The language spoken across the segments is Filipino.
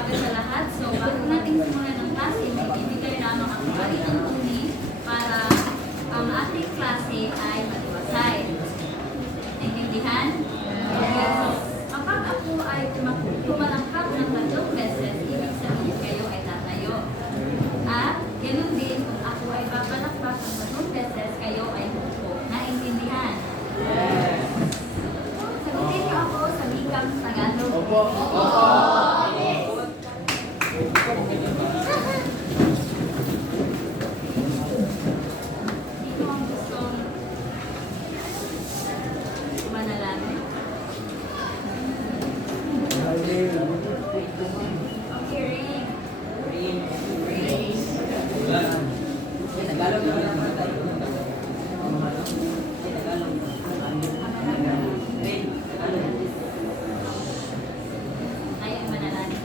umaga sa lahat. So, bago natin simulan ng klase, may bibigay lamang ako ng tuni para ang ating klase ay maliwasay. Naintindihan? Yes. Kapag ako ay tumalangkap ng 3 beses, ibig sabihin kayo ay tatayo. At ganun din, kung ako ay papalakpak ng 3 beses, kayo ay hupo. Naintindihan? Yes. Sagutin niyo ako sa wikang Tagalog. Opo. Opo. Dito ang gustong manalangin. Okay, Ring. Tagalog naman tayo. Tagalog. Tayo ay manalangin.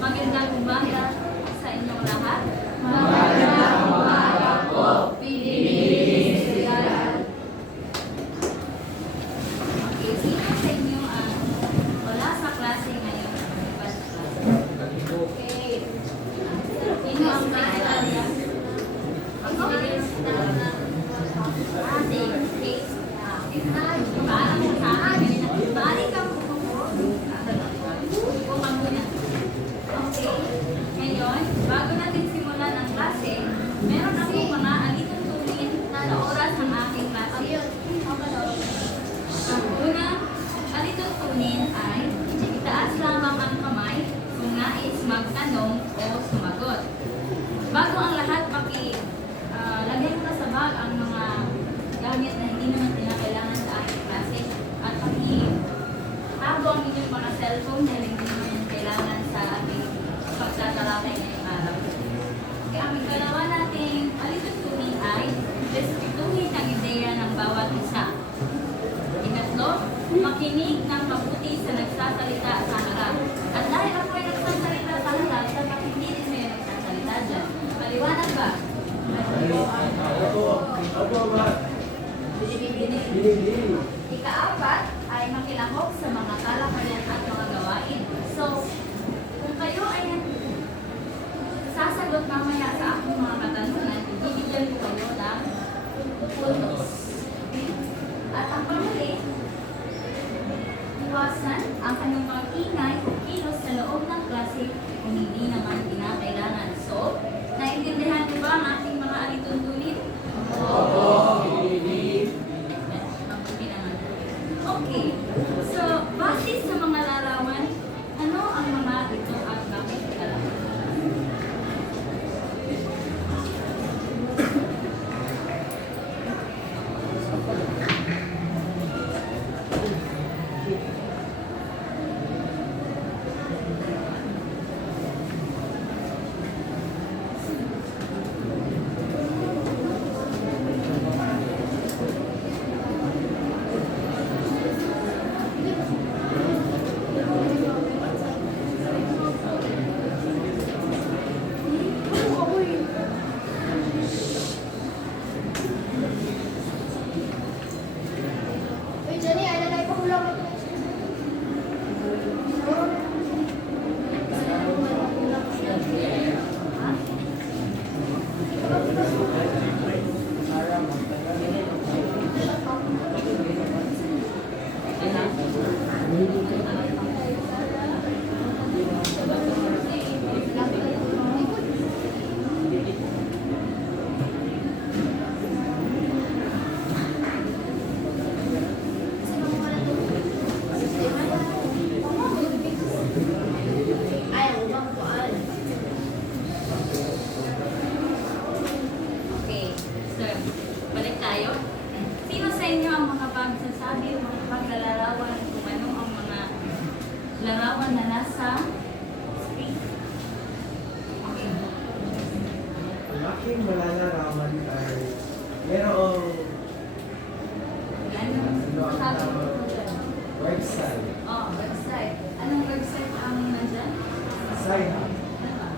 Magandang umaga sa inyong lahat. Magandang umaga po, Pilipinas. Okay, sino sa inyo ang wala sa klase ngayon? Okay. Sino ang kailangan? Ako? Ate, okay. Paano sa akin? Balik ang upo ka muna. Okay. Ngayon, bago natin simulan ang klase, meron akong mga alituntunin na oras ng aking klase. Ang unang alituntunin ay itaas lamang ang kamay kung nais magtanong o sumagot. Bago ang lahat, lagay mo na sa bag ang mga gamit na hindi naman kinakailangan sa aking klase at tago ang inyong mga cellphone dahil hindi naman kailangan sa ating pagtatalakay ngayong araw. Kaya ang ikalawa nating alituntunin ay respetuhin ang ideya ng bawat isa. Ikatlo, makinig ng mabuti sa nagsasalita sa harap. At dahil ako ay nagsasalita sa harap, dapat hindi din kayo nagsasalita dyan. Maliwanag ba? Ika-4 ay makilahok sa mga talakayan at mga gawain. So, kung kayo ay sasagot mamaya sa akong mga katanungan, bibigyan ko kayo ng puntos. At ang panghuli, iwasan ang anumang ingay o kilos sa loob ng klase kung hindi naman kinakailangan. So, naintindihan niyo ba ang ating mga alituntunin? Opo. Okay. So, base sa mga larawan, ano ang mga ito at bakit alam? sabi maglalarawan kung ano ang mga larawan na nasa screen. Okay. Ang aking malalarawan ay merong Yan. ano ang Sabi tawag? ko dyan. Website. Oh, website. Anong website ang nandyan? Sign up. Ano ba?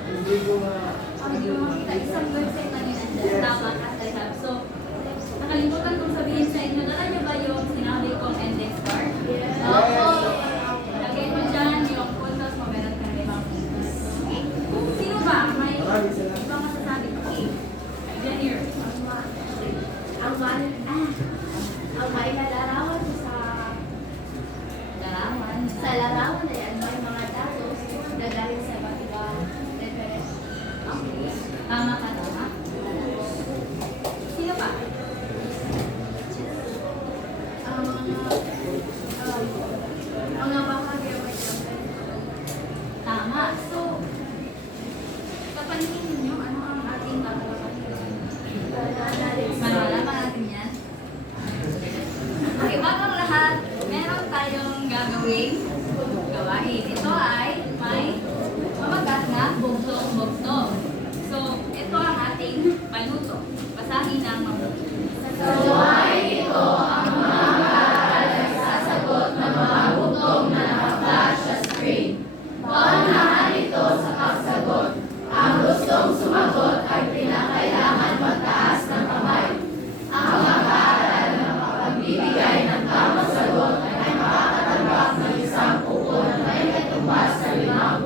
Hindi ko ma... Oh, hindi mo makita. Isang website lang yun nandyan. Tama ka sa tab. So, nakalimutan kong sabihin sa inyo, dala niyo ba yung sinabi kong index card? Oo. Lagay mo dyan yung puntos mo, meron kang limang puntos. Okay? Kung sino ba may Maraming salamat. ibang masasabi? Okay. Junior. Ang may lalarawan sa Larawan. larawan ay ang may mga datos na galing sa iba't ibang reference. Okay. Tama ka tama. Sino pa? Ang mga bahagi may Tama. So, kapaningin ninyo, ano ang ating malalaman natin yan? Okay, bago ang lahat, meron tayong gagawing gawain. Ito ay may mamagat na bugtong-bugtong. So, ito ang ating panuto. Basahin ng mabuti.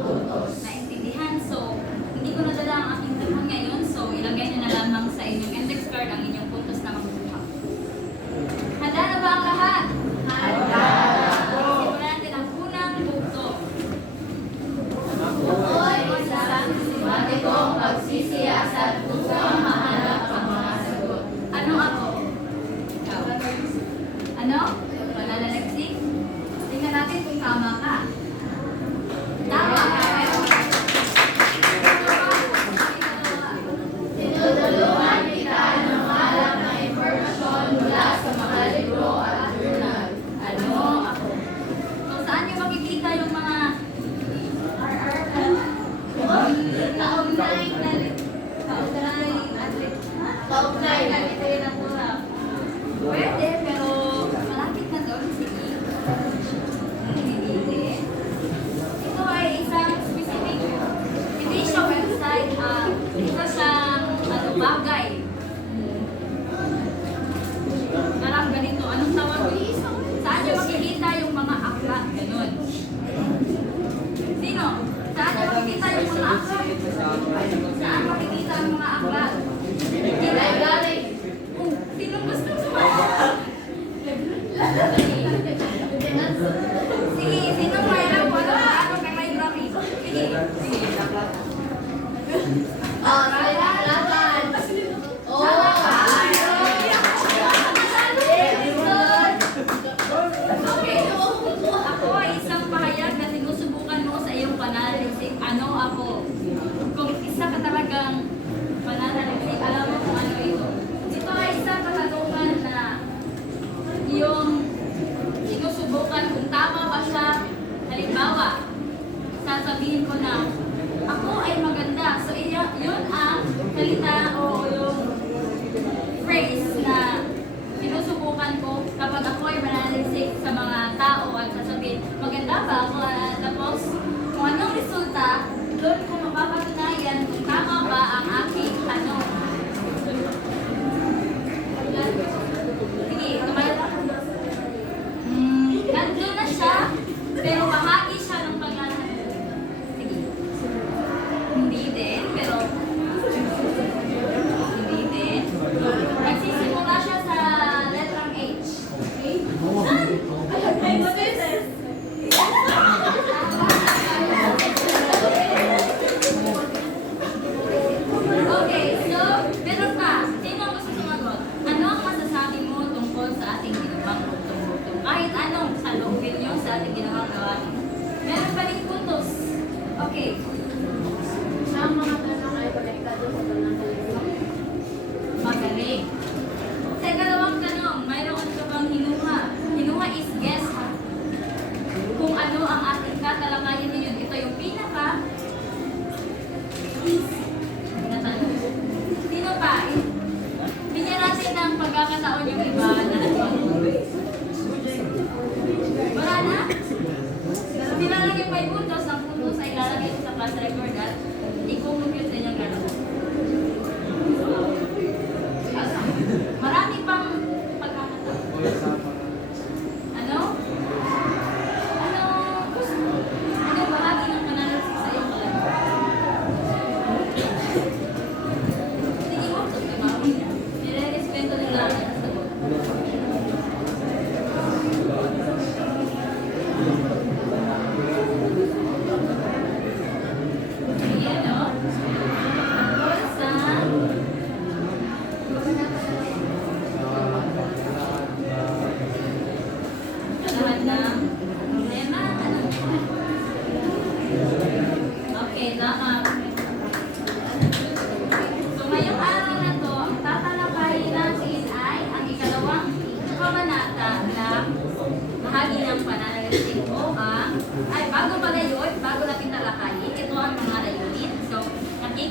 Naintindihan. So, hindi ko nadala ang aking telefon ngayon. So, ilagay nyo na lamang sa inyong index card ang inyong puntos na makukuha. Handa na ba ang lahat? Handa! Simulan natin ang unang bugtong. Ako'y isang simatikong magsisiyasat upang mahanap ang mga sagot. Ano ako? Ikaw. Ano? Mananaliksik? Tingnan natin kung tama ka. Tama ka. Tinutulungan kita na mahanap ng impormasyon mula sa mga libro at journal. Ano ako? So, saan niyo makikita yung mga kaugnay na kaugnay na literatura? Pwede, pero malapit na doon. Sige. Hindi. Ito ay isang specific, hindi siya website, ito siyang bagay. Parang ganito, anong tawag dito? Saan niyo makikita yung mga aklat? Ganun. Sino? Saan niyo makikita yung mga aklat? Saan makikita ang mga aklat? Library. Sino gusto sumayaw? Sige, sino mayroon? Ano kay library? Sige. Laban! Okay. Ako ay isang pahayag na sinusubukan mo sa iyong pananaliksik. Ano ako? Kung isa ka talagang pananaliksik, alam mo kung ano ito. Ito ay isang katanungan na yung sinusubukan kung tama ba siya. Halimbawa, sasabihin ko na, ako ay maganda. So, yun ang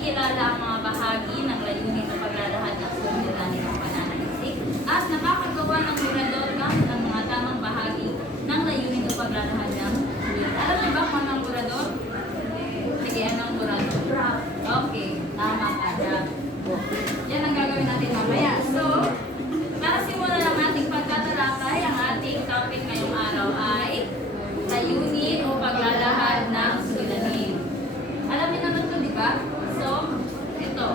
kinikilala ang mga bahagi ng layunin o paglalahad ng suliranin ng pananalisik at nakakagawa ng kurador gamit ang mga tamang bahagi ng layunin o paglalahad ng suliranin. Alam niyo ba kung anong kurador? Sige, anong kurador? Okay, tama ka. Yan ang gagawin natin mamaya. So, para simulan ang ating pagtatalakay, ang ating topic ngayong araw ay layunin o paglalahad ng suliranin. Alam niyo naman ito, di ba? So, ito.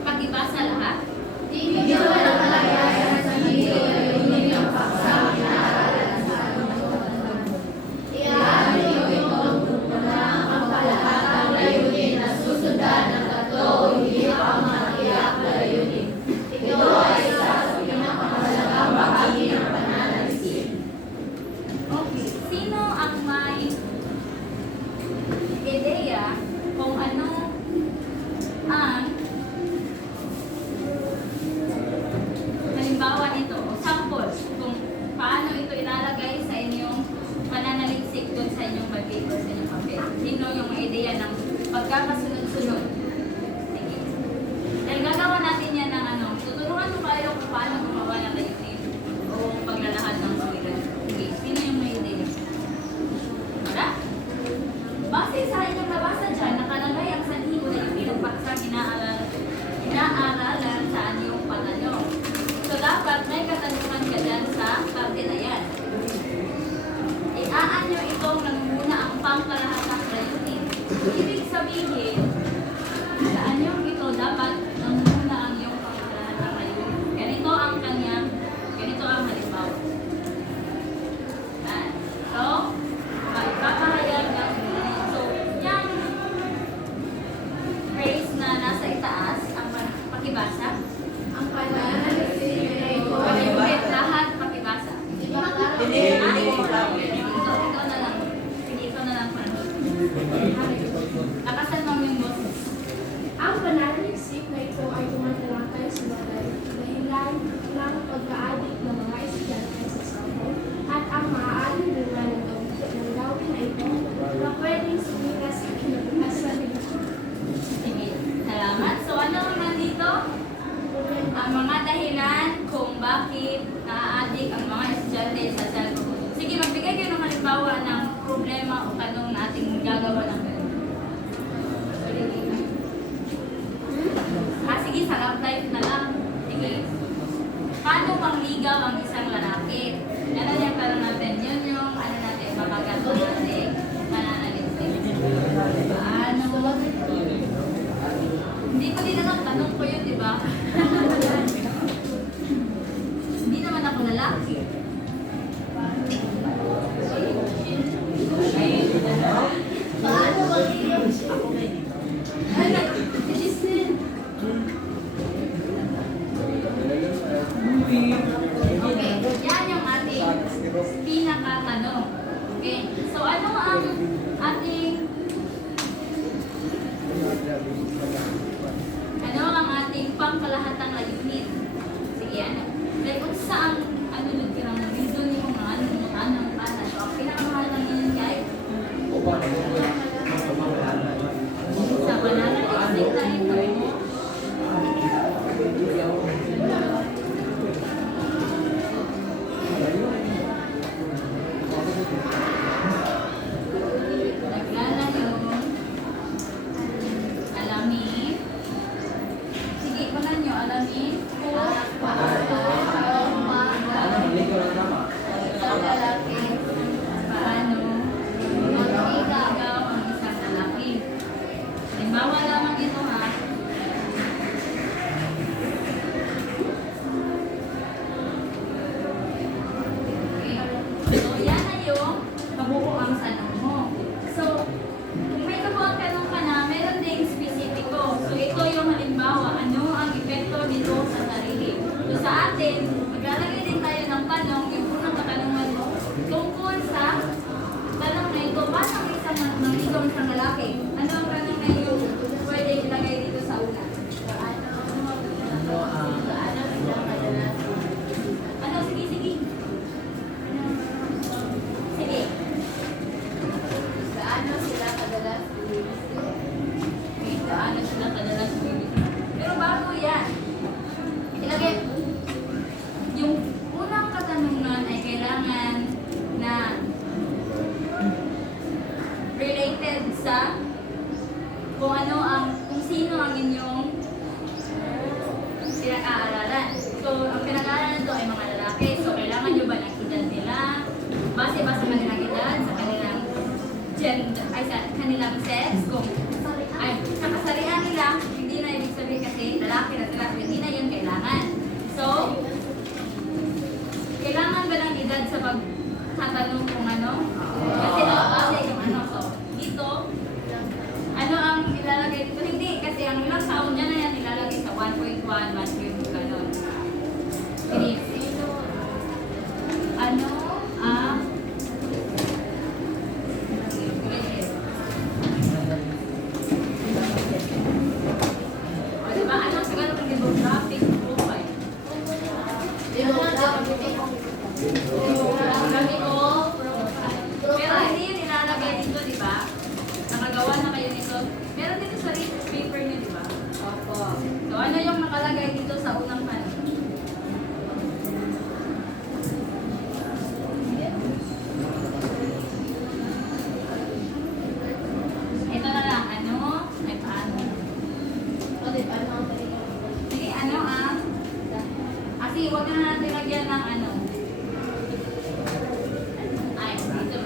Pakibasa lahat. Hindi walang kalagayan sa hindi layunin ng paksa inaaralan sa anuman. Iaano ito na ang kalahatang layunin na susundan ng tatlo o hindi pa matiyak na layunin. Ito ay isa sa pinakamahalagang bahagi ng pananalisin. Okay. Sino ang may ideya kung ano ang halimbawa nito o sample kung paano ito ilalagay sa inyong pananaliksik doon sa inyong paper, sa inyong papel? Sino yung may ideya ng pagkakasunod-sunod? Sige. Dahil gagawa natin yan ng ano, tuturuan ko kayo kung paano gumawa ng layunin o paglalahad ng suliran. Sige, sino yung may ideya? Wala? Base sa inyong nabasa dyan, nakalagay ang sanhi o layunin ng paksang inaaralan sa inyong patanong. So, dapat may katanungan ka dyan sa parte na yan. Iaanyo itong nangunguna ang pangkalahatang layunin. Ibig sabihin, sa anyong ito dapat nangunguna ang iyong pangkalahatang layunin. Ganito ang kanyang, ganito ang halimbawa. Yan. So, magpapahayag ng so, yung phrase na nasa itaas, ang pakibasa, Ang pananalisin ay ito ay pakibasa, lahat pakibasa. Hindi, hindi. Ikaw na lang. Sige, ikaw na lang. Lakasan mo yung boses. Ang pananaliksik na ito ay tumatalakay sa mga dahilan ng pagka-adik ng mga estudyante sa cellphone at ang maaaring bunga ng gawin na ito na pwedeng sumika sa kinabukasan ng Sige, salamat. So, ano naman dito? Ang mga dahilan kung bakit naaadik ang mga estudyante sa cellphone. Sige, magbigay kayo ng halimbawa ng problema o tanong na ating gagawa ng ganun. Sige, sa love life na lang. Sige. Paano mangligaw ang isang lalaki? Yan ang yung tanong natin. Yun yung ano natin, mapagato natin. Pananalitin. Paano? Hindi ko din alam, tanong ko yun, di ba? Hindi naman ako lalaki. Paano mag-iiyak siya? Okay, yan yung ating pinakatanong. Okay, so ano ang ating pangkalahatang layunin? Sige, ano? Like, kung saan, ano doon kirang reason yung mga anong para. So, ang pinakamahal lang yun guys, sa pananalisik na ito, naglala yung alamin. Sige, kunan nyo, alamin. Isang lalaki. Paano mag-igaw ang isang lalaki. Halimbawa lamang ito ha. Okay. So, yan na yung kabukuang tanong mo. So, kung may kabukuang tanong ka na, meron ding spesifiko. So, ito yung halimbawa, ano ang epekto nito sa sarili. So, sa atin, maglalagay din tayo ng tanong, yung unang katanungan mo, tungkol sa tanong na ito, paano ang isang mangligaw isang lalaki? Ano ang tanong na yung pwede ilagay dito sa una? Ano, sige, sige. Sige. Gaano sila kadalas Okay, gaano sila sex, kung ay, sa kasarian nila, hindi na ibig sabihin kasi lalaki na sila, hindi na yun kailangan. So, kailangan ba ng edad sa pagtatanong kung ano? Kasi nakabase yung ano. So, dito, ano ang ilalagay dito? Hindi, kasi ang ilang sound niya na yan ilalagay sa 1.1, 1.2, gano'n. Ano ang o diba? Ano sa gano'n ang demographic profile? Pero hindi yun ilalagay dito, di ba? Nakagawa na kayo nito. Meron dito sa research paper niyo, di ba? Opo. So, ano yung nakalagay dito sa unang tanong? Ito na lang, ano? Ay, paano? Sige, ano ang? Kasi, huwag na natin lagyan ng ano. Ay, dito.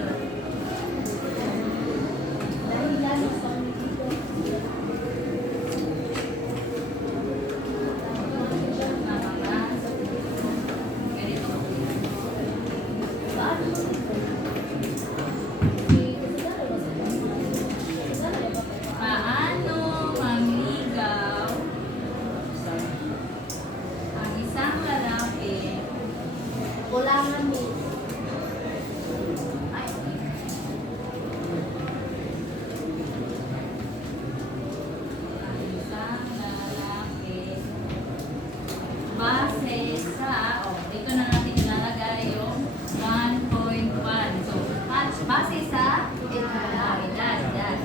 Ganito. Paano mangligaw ang isang lalaki? Kulangan mo. Ay, ang isang lalaki base sa, dito na natin ilalagay yung 1.1. So, base sa edad.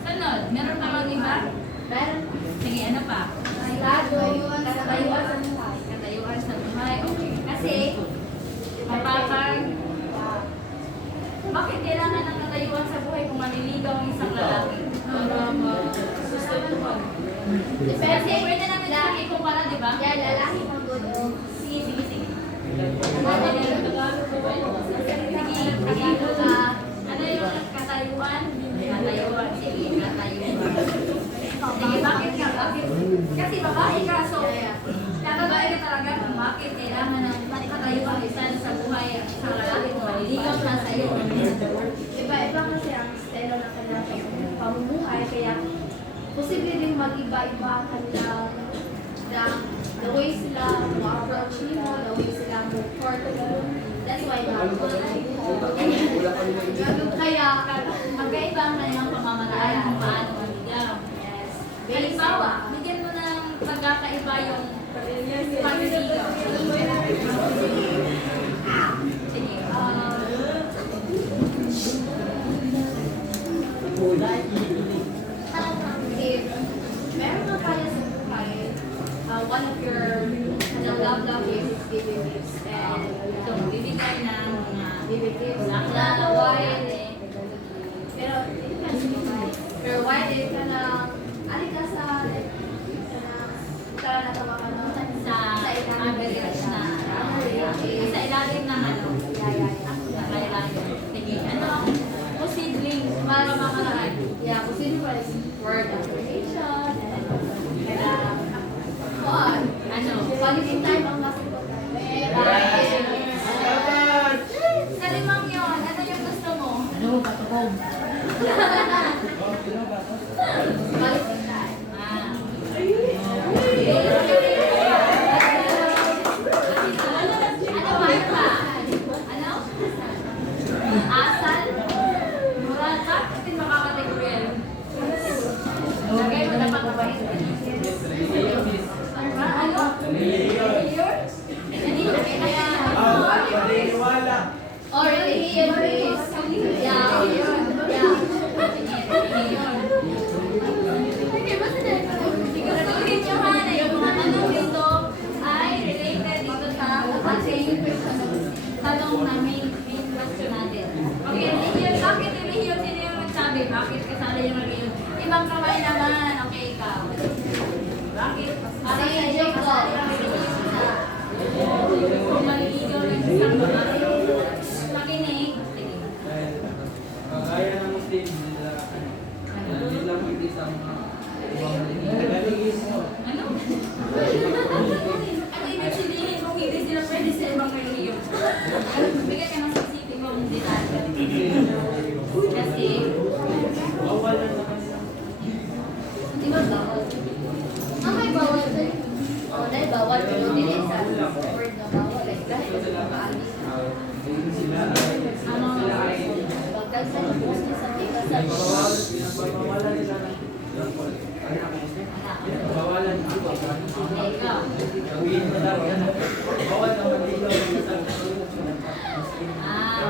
Sunod, meron pa bang iba? Meron. Sige, ano pa? Katayuan sa buhay. Katayuan sa buhay. Okay. Kasi, bakit kailangan ng katayuan sa buhay kung maniligaw ang isang lalaki? Kasi pwede natin lalaki kung para, di ba? Yan, lalaki pang good. Sige. Ano yung katayuan? Katayuan. Sige, katayuan. Sige, bakit ka? Bakit? Kasi babae ka, so babae ka talaga kung bakit kailangan ng katayuan isa sa buhay ang isang lalaki kung maliligaw na sa'yo. Iba-iba kasi ang estilo ng kanilang pamumuhay, kaya posible rin mag-iba-iba ang kanilang the way sila mo-approach mo, the way sila mo-court. That's why kaya Magkaiba ang kanilang pamamaraan kung paano maligaw. yes. Halimbawa, bigyan mo ng pagkakaiba yung pagliligaw. Sige. If meron ka kaya sa buhay, one of your love is giving gifts. And So, bibigay ng mga giving gifts. lakla, Why? wine, Pero, pero why din ka na, ali ka sa, tara na tama ka na, sa average na sa ilalim ng ano. Sa ilalim. Sige, ano ang posibleng pamamaraan? Yeah, kung sino ba is word affirmation, and what? Ano? Quality time ang nasa ko. Sa limang yun, ano yung gusto mo? Quality time. Ah. Ano ba pa? Ano? Asal? Murata? Kasi makakategorya yun. Lagay mo na pagkabait. Ano? Yours? Hindi ko kaya. Or religion based. Yeah. Siguraduhin nyo ha na yung mga tanong dito ay related dito sa ating tanong na main question natin. Okay, religion. Bakit religion? Sino yung nagsabi? Bakit kasali yung religion? Ibang kamay naman. Okay, ikaw. Bakit? Para sa iyo, kasali ang religion sa kung maliligaw ng isang babae. Makinig. Sige. bawal ko din sa word na bawal. Like, dahil sa maalis. Ano? Pagkag sa post niya sa tiga sa Bawalan nila ng bawalan dito. Ikaw. Gawin mo daw yan. Bawal na maligaw.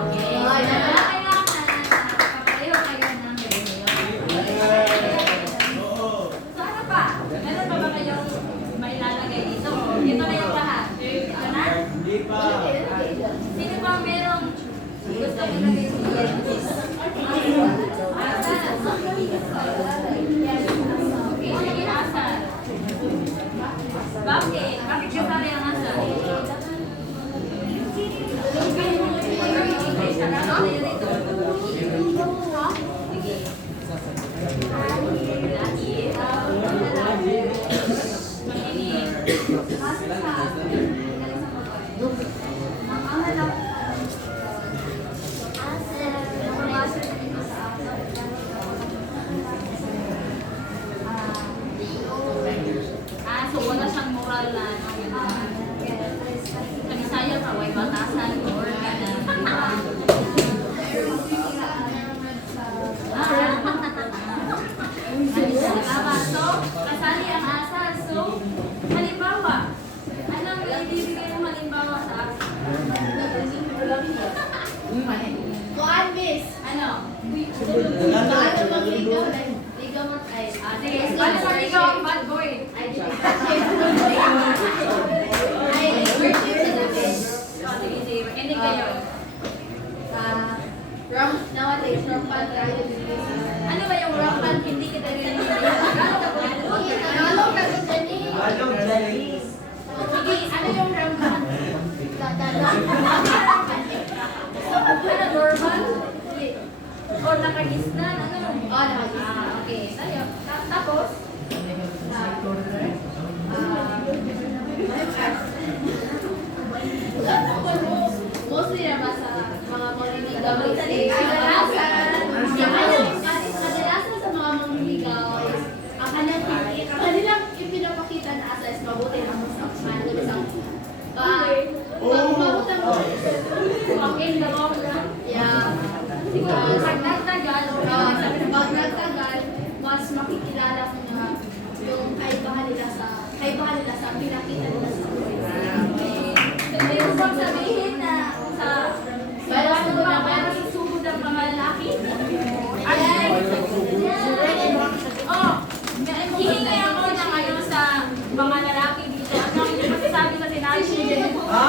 Okay. Ay, Kailangan kapayo kayo ng relihiyon. So ano pa? Meron pa ba kayong may lalagay dito? Ito na yung lahat. Ito na? Hindi pa. Sino pa merong gusto ilagay dito? Asal. Okay, sige, asal. Bakit? Bakit kasali ang asal? So wala siyang moral na sa Bisaya pa, way batasan or tama. So, kasali ang asal. So, halimbawa, anong ibibigay mo halimbawa sa asal? Kuan, miss. Ano? Paano magligaw na ligaw mo ay Sige, paano sa ikaw ang bad boy? ay worship sa David. Sige, sige. Hindi kayo. From nowadays, from Patrayo. Ano ba yung rock band? Hindi kita rin. Tagalog ka sa Jenny. Balong Jennings. Sige, ano yung rock band? Ano, normal? O nakagisnan? Ano? Oh, nakagisnan. Okay. Tayo. Tapos? Mostly naman sa mga mangliligaw. Kadalasan sa mga mangliligaw is ang kanilang ipinapakita na asa is mabuti ang masakman. Pag mabuti mo, Okay, dalawang lang. yeah. Siguro, pag nagtagal, Pag nagtagal, mas makikilala mo na yung kaibahan nila sa pinakita nila sa Hindi ko bang sabihin na sa para sa sugod ng mga lalaki? Ay! Oh! Hihingi ako na ngayon sa mga lalaki dito. Ano yung masasabi sa sinabi niyo? Ha?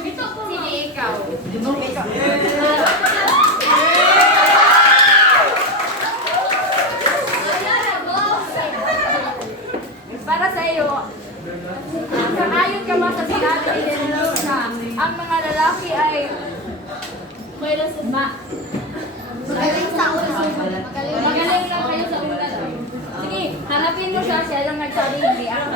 Ito po. Sige, ikaw. Para sa iyo, sangayon ka ba sa sinabi ni Jesus na ang mga lalaki ay Magaling sa ulo. magaling lang kayo sa una daw. Sige, hanapin mo siya, siya lang nagsabi hindi ako.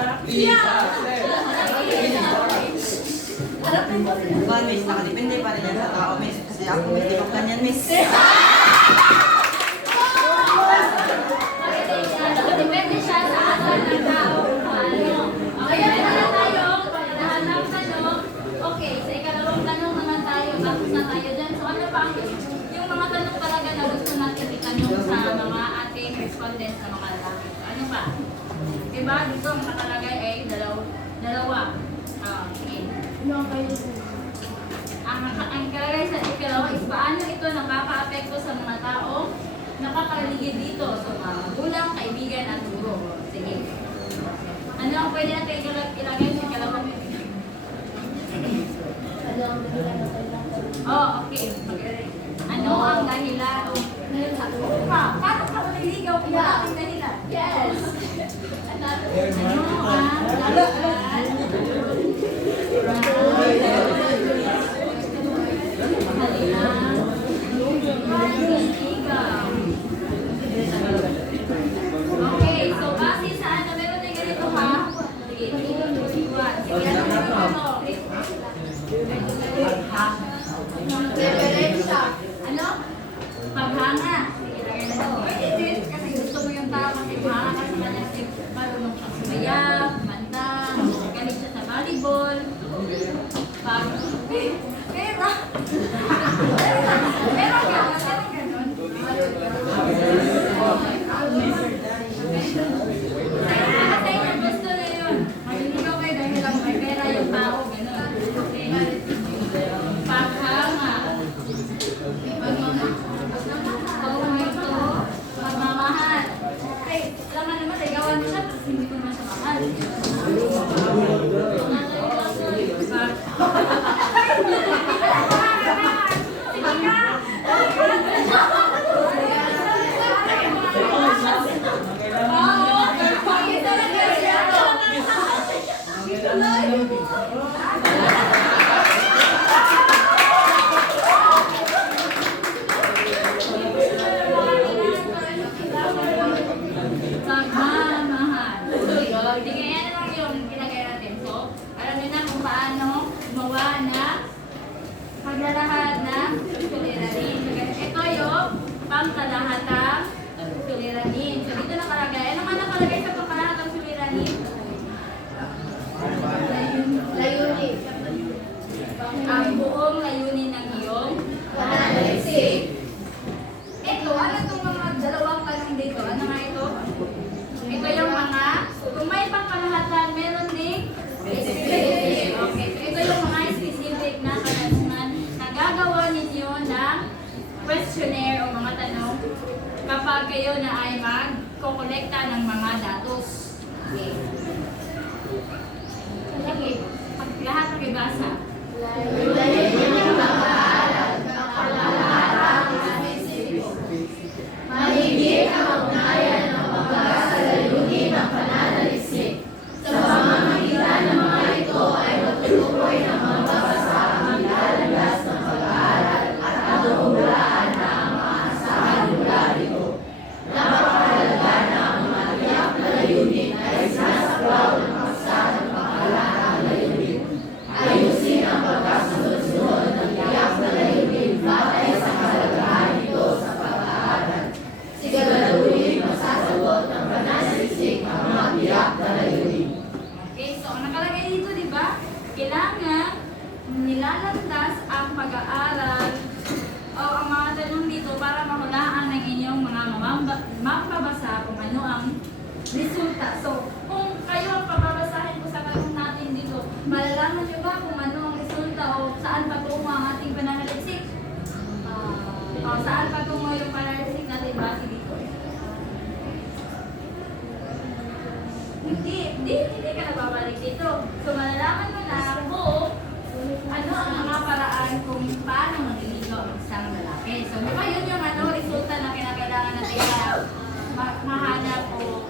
Hanapin mo siya. Ba, miss, nakadepende pa rin yan sa tao, miss. Kasi ako, hindi ko ganyan, miss. Depende siya sa asal ng tao. Okay, meron na tayo. Nahanap tanong. Okay, sa ikalawang tanong naman tayo. Tapos na tayo dyan. So ano pa? Yung mga tanong talaga na gusto natin itanong sa mga ating respondents na mga lalaki. Ano pa? Diba? Dito ang nakalagay ay dalawa. Sige. Ang kalagay sa ikalawa is paano ito nakaka-apekto sa mga taong nakakaligid dito. So mga magulang, kaibigan at guro. Sige. Ano ang pwede natin ilagay sa ikalawa? Oh, okay. Ano ang dahilan? Paano ka maliligaw kung wala kang dahilan? Yes. Ano ang dahilan? Okay, so base sa ano, meron na ganito ha? Sige, Referensya. ano? Paghanga. Sige, lagay na ito. Kasi gusto mo yung tao kasi paghanga ka sa kanya kasi marunong siya sumayaw, manta, Pero, pero ganun. Kasi yung gusto na yun. Maliligaw kayo dahil lang may pera yung tao, ganun. Okay. Paghanga. Pagmamahal. Okay, laman naman, ligawan mo siya, tapos hindi ko naman siya mahal. Pagmamahal. Hindi kaya na lang yung kinagaya natin. So, alam niyo na kung paano gumawa na paglalahad ng suliranin. Ito yung pangkalahatang suliranin. So, dito nakalagay. Ano man nakalagay sa pangkalahatang suliranin? Layunin. Ang buong layunin ng iyong Pananaliksik. ito, ano itong mga dalawang tanong dito? Ano nga ito? Ito yung mga, kung may pangkalahatan, meron din specific. Okay, so ito yung mga specific na katanungan na gagawa ninyo ng questionnaire o mga tanong kapag kayo na ay mag-kolekta ng mga datos. Okay. Sige, pag lahat pakibasa. Layunin ng pag-aaral ng pangkalahatang espesipiko. Mahigit ang ugnayan ng paggawa sa layunin ng pananaliksik. Sa pamamagitan ng mga ito ay matutukoy ng mga babasa ang nilalabas ng pag-aaral at ang hulaan na ang maasahan mula rito. Napakahalaga na ang mga tiyak na layunin ay sinasaklaw ng paksa ng pangkalahatang layunin. Ayusin ang pagkasunod-sunod ng tiyak na layunin batay sa kahalagahan nito sa pag-aaral. Siguraduhin masasagot ng pananaliksik ang mga tiyak na layunin. Okay, so ang nakalagay dito, di ba? Kailangan nilalandas ang pag-aaral o ang mga tanong dito para mahulaan ng inyong mga mambabasa kung ano ang resulta. So, kung kayo ang pababasahin ko sa tanong natin dito, malalaman nyo ba kung ano ang resulta o saan patungo ang ating pananaliksik? O saan patungo yung pananaliksik natin base dito? Hindi ka nababalik dito. So, malalaman mo na kung ano ang mga paraan kung paano magliligaw ang isang lalaki. So, di ba yun yung resulta na kinakailangan natin na mahanap o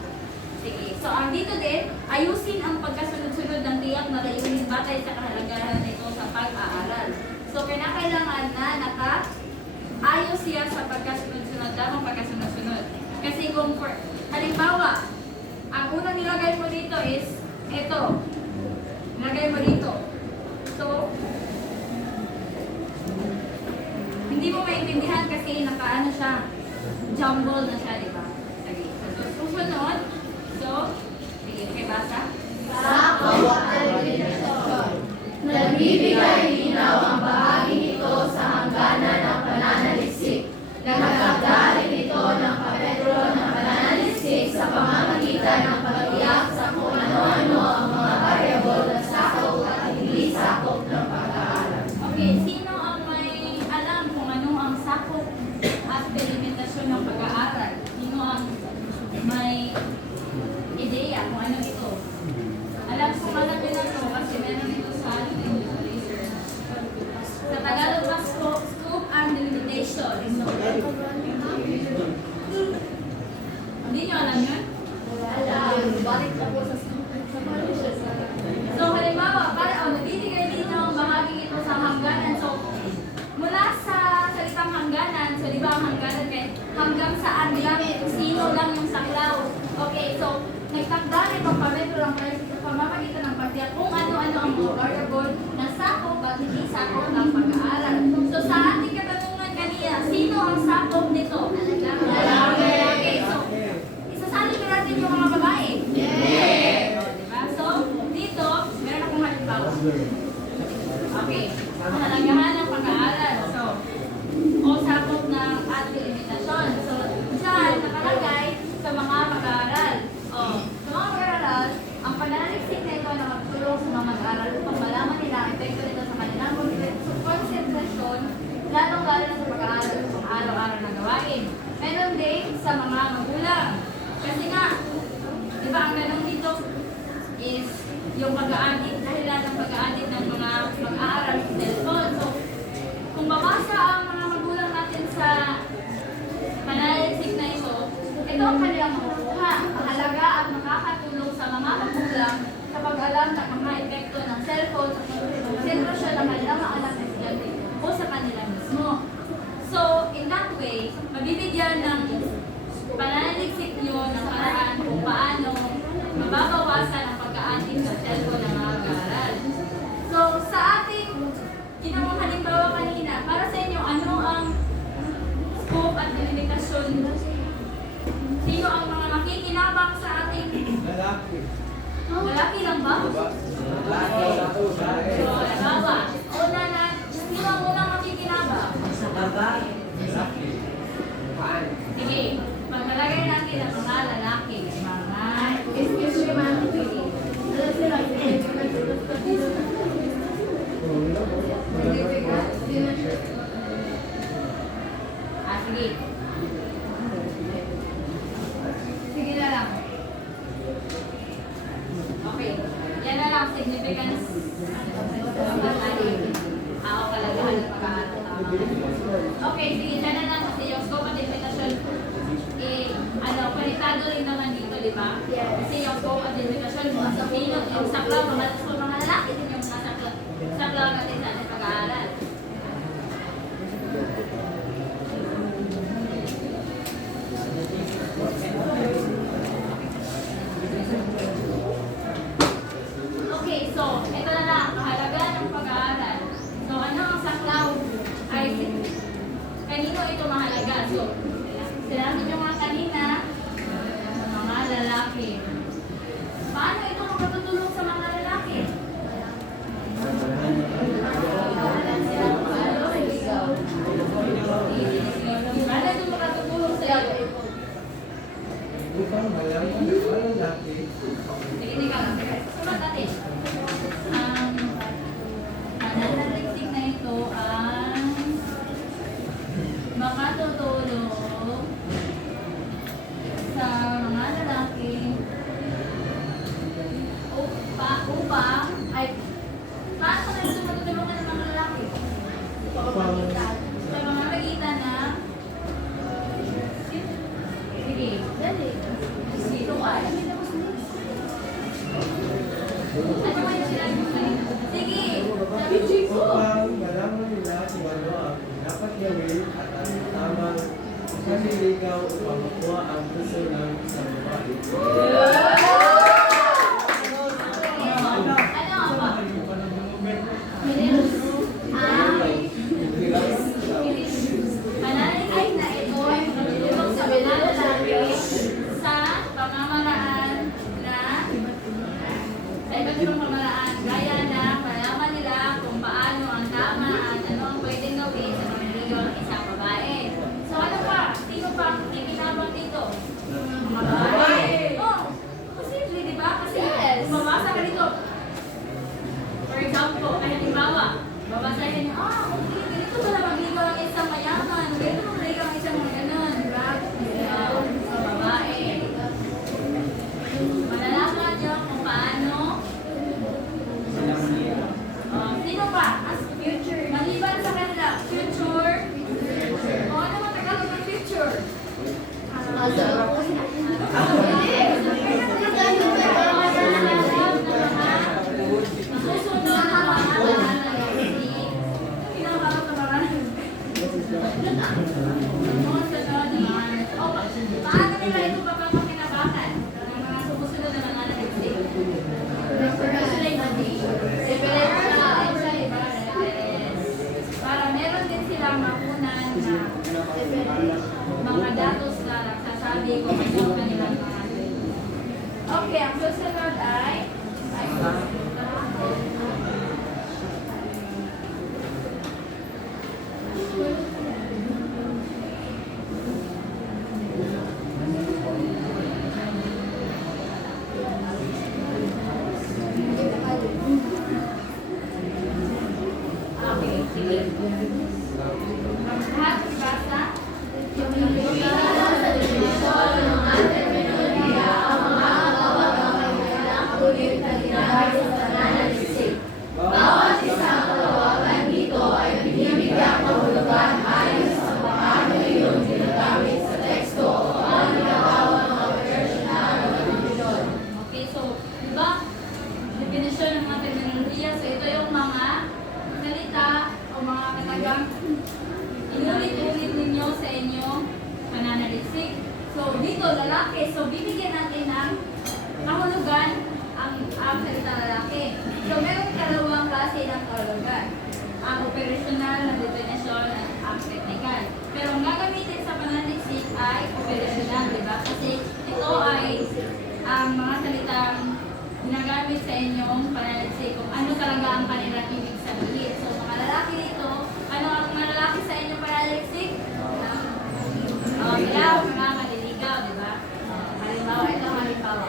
sige. So, ang dito din, ayusin ang pagkasunod-sunod ng tiyak na layunin batay sa kahalagahan nito sa pag-aaral. So, kinakailangan na naka-ayos siya sa pagkasunod-sunod, tamang pagkasunod-sunod. Kasi kung halimbawa, ang unang nilagay mo dito is ito. Nilagay mo dito. So, hindi mo maintindihan kasi nakaano siya, jumble na siya, di ba? Sige. So, susunod. So, sige, okay, basa. Sa pag-aaral, nagbibigay linaw ang bahagi nito sa hangganan ng pananaliksik. Nagkakdarin ito ng kapedro ng pananaliksik sa pamamagitan ng pag-iyak sa kung ano-ano ang mga variable na sakop at hindi sakop ng pag-aaral. Okay, sino ang may alam kung ano ang sakop at delimitasyon ng pag-aaral? Sino ang may ideya kung ano ito? Alam nyo na ito kasi meron ito sa sa Tagalog na scope and delimitation. Hindi nyo alam yun? Balik ako sa So, halimbawa, nagbibigay dito ang bahagi ito sa hangganan. So, mula sa salitang hangganan, so di ba ang hangganan hanggang saan lang, sino lang yung saklaw. Okay, so, nagtakda ng pagpametro lang tayo sa pamamagitan ng pagtiyak kung ano-ano ang mga variable na sakop at hindi sakop ng pag-aaral. So, sa ating katanungan kanina, sino ang sakop nito? Okay, so, isasali ko natin yung mga babae. Diba? So, dito, meron akong halimbawa. Okay. kahalagahan ng pag-aaral. So, o sakop ng ating limitasyon. So, saan nakalagay sa mga mag-aaral? O, sa mga mag-aaral, ang pananaliksik na ito na magtulong sa mga mag-aaral upang malaman nila ang epekto nito sa kanilang konsentrasyon, lalong-lalo na sa pag-aaral sa araw-araw na gawain. Meron din sa mga magulang. Kasi nga, di ba ang tanong dito is yung pag-aadik, dahilan ng pag-aadik ng mga mag-aaral sa cellphone. So, kung babasa ang mga magulang natin sa pananaliksik na ito ang kanilang makukuha. Mahalaga at makakatulong sa mga magulang kapag alam ng mga epekto ng cellphone sa konsentrasyon ng kanilang mga anak na estudyante o sa kanila mismo. So, in that way, mabibigyan ng pananaliksik nyo ng paraan kung paano mababawasan ang pagka-adik sa cellphone ng mga mag-aaral. So, sa ating ginawang halimbawa kanina, para sa inyo, ano ang scope at limitasyon? Sino ang mga makikinabang sa ating Lalaki. lalaki lang ba? Lalaki. So, halimbawa, una na, sino ang unang makikinabang? Lalaki. Sige, pagkalagay natin ang mga lalaki, mga Excuse me, ma'am. Alam sila, sige. Sige na lang. Okay. Yan na lang, significance. Ako kalagahan ng pag-aaral. Okay, sige, yan na lang kasi yung scope at limitasyon, kwalitado rin naman dito, di ba? Yes. Kasi yung scope at limitasyon, yung saklaw, mga lalaki din yung mga saklaw natin sa ating pag-aaral. Okay, so, ito na lang, mahalaga ng pag-aaral. So, ano ang saklaw? Ay, kanino ito mahalaga? So, sinabi nyo nga kanina, mga lalaki. Paano ito makatutulong sa mga lalaki? Paano ito makatutulong sa iyo? Upang malaman ng lalaki. Sige, tika lang. Sumat natin. Ang pananaliksik na ito ang makatutulong sa mga lalaki upang ay paano na ito matutulungan ng mga lalaki? Sa mga magitan na sige, dali. Sino ay? Ano ba yung sinabi mo kanina? Sige! Sabi ko! Upang malaman nila kung ano ang dapat gawin at ang tamang panliligaw upang makuha ang puso ng isang babae. Ano ang ba? Pananaliksik na ito ay matutulong sa mga lalaki sa pamamaraan na sa iba't ibang pamamaraan gaya na malaman nila kung paano ang tama at ano ang pwedeng gawin sa pamilya ng isang babae. So ano pa? Sino pa ang kikinabang dito? Mga babae! Oh! Posible, di ba? Kasi kung mabasa ka dito, for example, ay halimbawa, babasahin niyo, okay, ganito pala magligaw ang isang mayaman, ganito magligaw ang isang mga ganun, di ba? Sa babae. Malalaman niyo kung paano. Sino pa? As future. Maliban sa kanila, future. O ano mo Tagalog ng future? Susunod na mga pananaliksik. Kinabang sa mga susunod naman. O, paano nila ito papapakinabangan ng mga sumusunod na mga pananaliksik? Para meron din silang makunan na mga datos na nagsasabi kung ano ang kanilang mga. Okay, ang susunod ay Lahat basa. Ipinasa sa desisyon ng mga terminolohiya ang mga kagawang may kailangang ulit na ginagay sa pananaliksik. Bawat isang katawagan dito ay binibigyang kahulugan ayon sa paano iyon ginagamit sa teksto o ang ginagawa ng mga personal na definition. Okay, so, di ba? Definition ng mga terminolohiya. So, ito yung mga salita o mga katagang inulit-ulit ninyo sa inyong pananaliksik. So, dito, lalaki. So, bibigyan natin ng kahulugan ang salita lalaki. So, meron dalawang klase ng kahulugan. Ang operational na definition at ang technical. Pero ang gagamitin sa pananaliksik ay operational, di ba? Kasi ito ay ang mga salitang ginagamit sa inyong pananaliksik kung ano talaga ang kanilang ibig sabihin. So, mga lalaki dito, ano ang mga lalaki sa inyong pananaliksik? Ilaw, mga maliligaw, di ba? Halimbawa, ito halimbawa.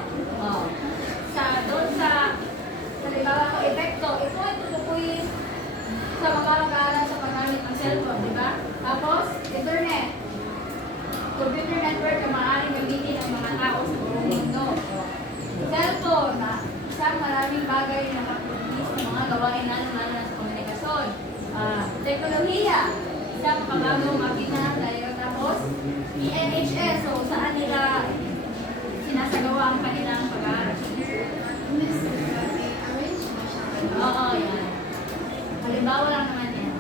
Doon sa halimbawa ko, epekto, ito ay tutukuyin sa mga mag-aaral sa paggamit ng cellphone, di ba? Tapos, internet. Computer network na maaaring gamitin ng mga tao sa buong mundo. Cellphone, isang maraming bagay na matutulis sa mga gawain lalo-lalo na sa komunikasyon. Teknolohiya, isang makabagong makina tayo. Tapos, ENHS, so saan nila sinasagawa ang kanilang pag-aaral? Oo, yan. Halimbawa lang naman yan.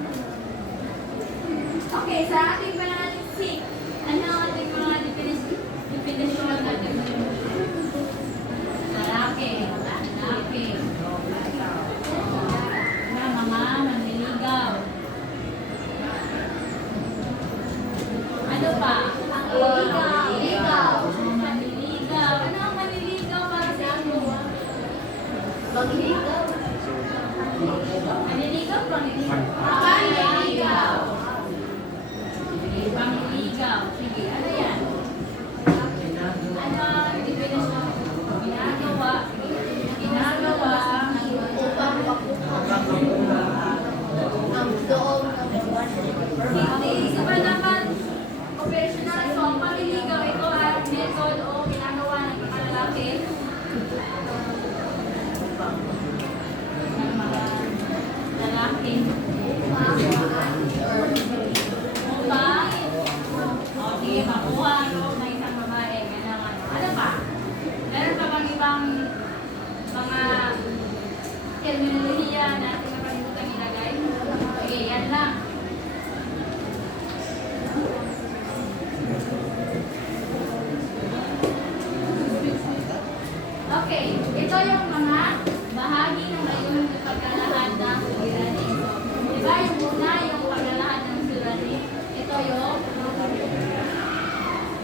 Okay, sa ating pananaliksik, ano ang ating mga definition natin? Lalaki. Mga manliligaw. Ano pa? Ang manliligaw. Manliligaw. Ano ang manliligaw para sa inyo? Magliligaw. Manliligaw, panliligaw. Panliligaw. Sige, ano yan? Ano ang definition? Ginagawa. Upang makuha ang doong Hindi, isa pa naman operational. So, ang panliligaw, ito ay method o ginagawa ng mga lalaki ng mga lalaki upang makuha ang loob ng isang babae. Ano pa? Meron pa bang ibang mga terminolohiya na ating nakalimutan nilagay? Okay, yan lang. Okay, ito yung mga bahagi ng layunin ng paglalahad ng suliranin. So, diba yung una, yung paglalahad ng suliranin? Ito yung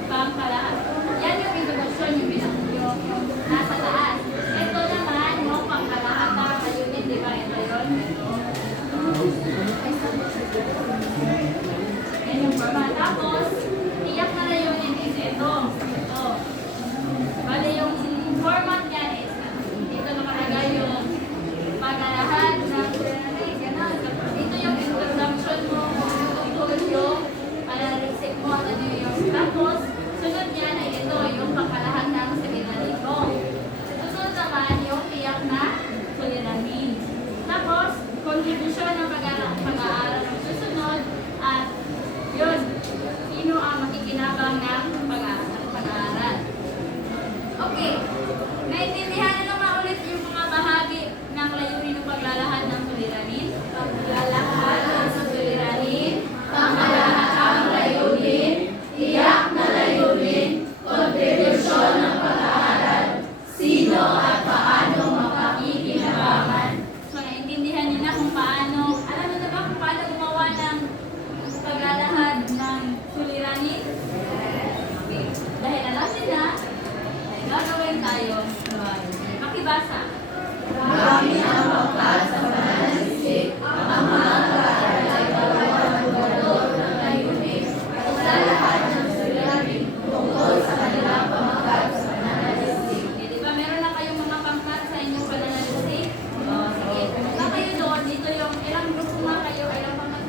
pangkalahad. Yan yung introduction, yung nasa taas. Ito naman, yung pangkalahad ng layunin, diba? Ito yun. Yan yung format. Tapos, tiyak na layunin is ito. Ito. Bali yung format niya is dito nakalagay yung paglalahad ng gano'n. Dito yung introduction mo, tungkol yung pananaliksik mo at ano yung tapos, sunod niyan ay ito, yung pagkalahad ng suliranin mo. Susunod naman yung tiyak na suliranin. Tapos, contribution ng pag-aaral ng susunod at yun, sino ang makikinabang ng pag-aaral. Okay, naintindihan na naman ulit yung mga bahagi ng layunin ng paglalahad ng suliranin. Paglalahad ng suliranin, pangkalahatan layunin, tiyak na layunin, kontribusyon ng pag-aaral, sino at paano makakikinabangan. So, naintindihan niyo na kung paano, alam niyo na ba kung paano gumawa ng paglalahad ng suliranin? Okay. Dahil alam niyo na, gagawin tayo. Makibasa. Marami ang pagkat sa pananaliksik, ang mga kaaral ay bawat magdador ng layunin, paglalahad ng suliranin tungkol sa kanilang pamagat sa pananaliksik. Okay, di ba meron na kayong mga pangkat sa inyong pananaliksik? Sige, pumunta kayo doon. Dito yung ilang grupo nga kayo, ilang pangkat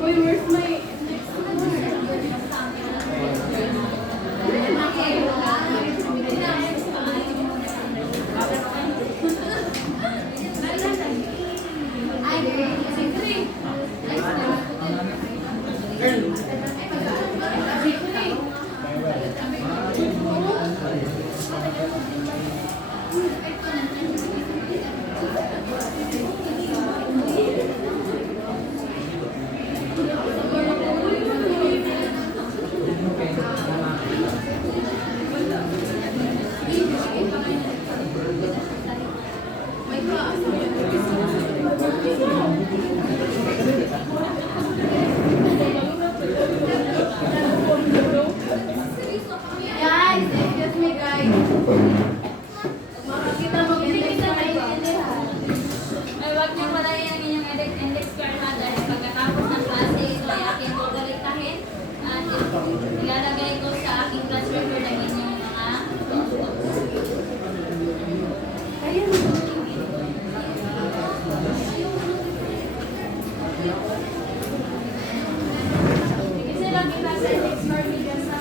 Uy, where's my Guys, excuse me guys. Makakita mag-index na maintindihan. Ay, huwag niyong walayin ang inyong index card na dahil pagkatapos ng klase, ito ay aking kukuliktahin at ilalagay ko sa aking class record ang inyong mga Ayun. Kasi lang kita sa index card ni sa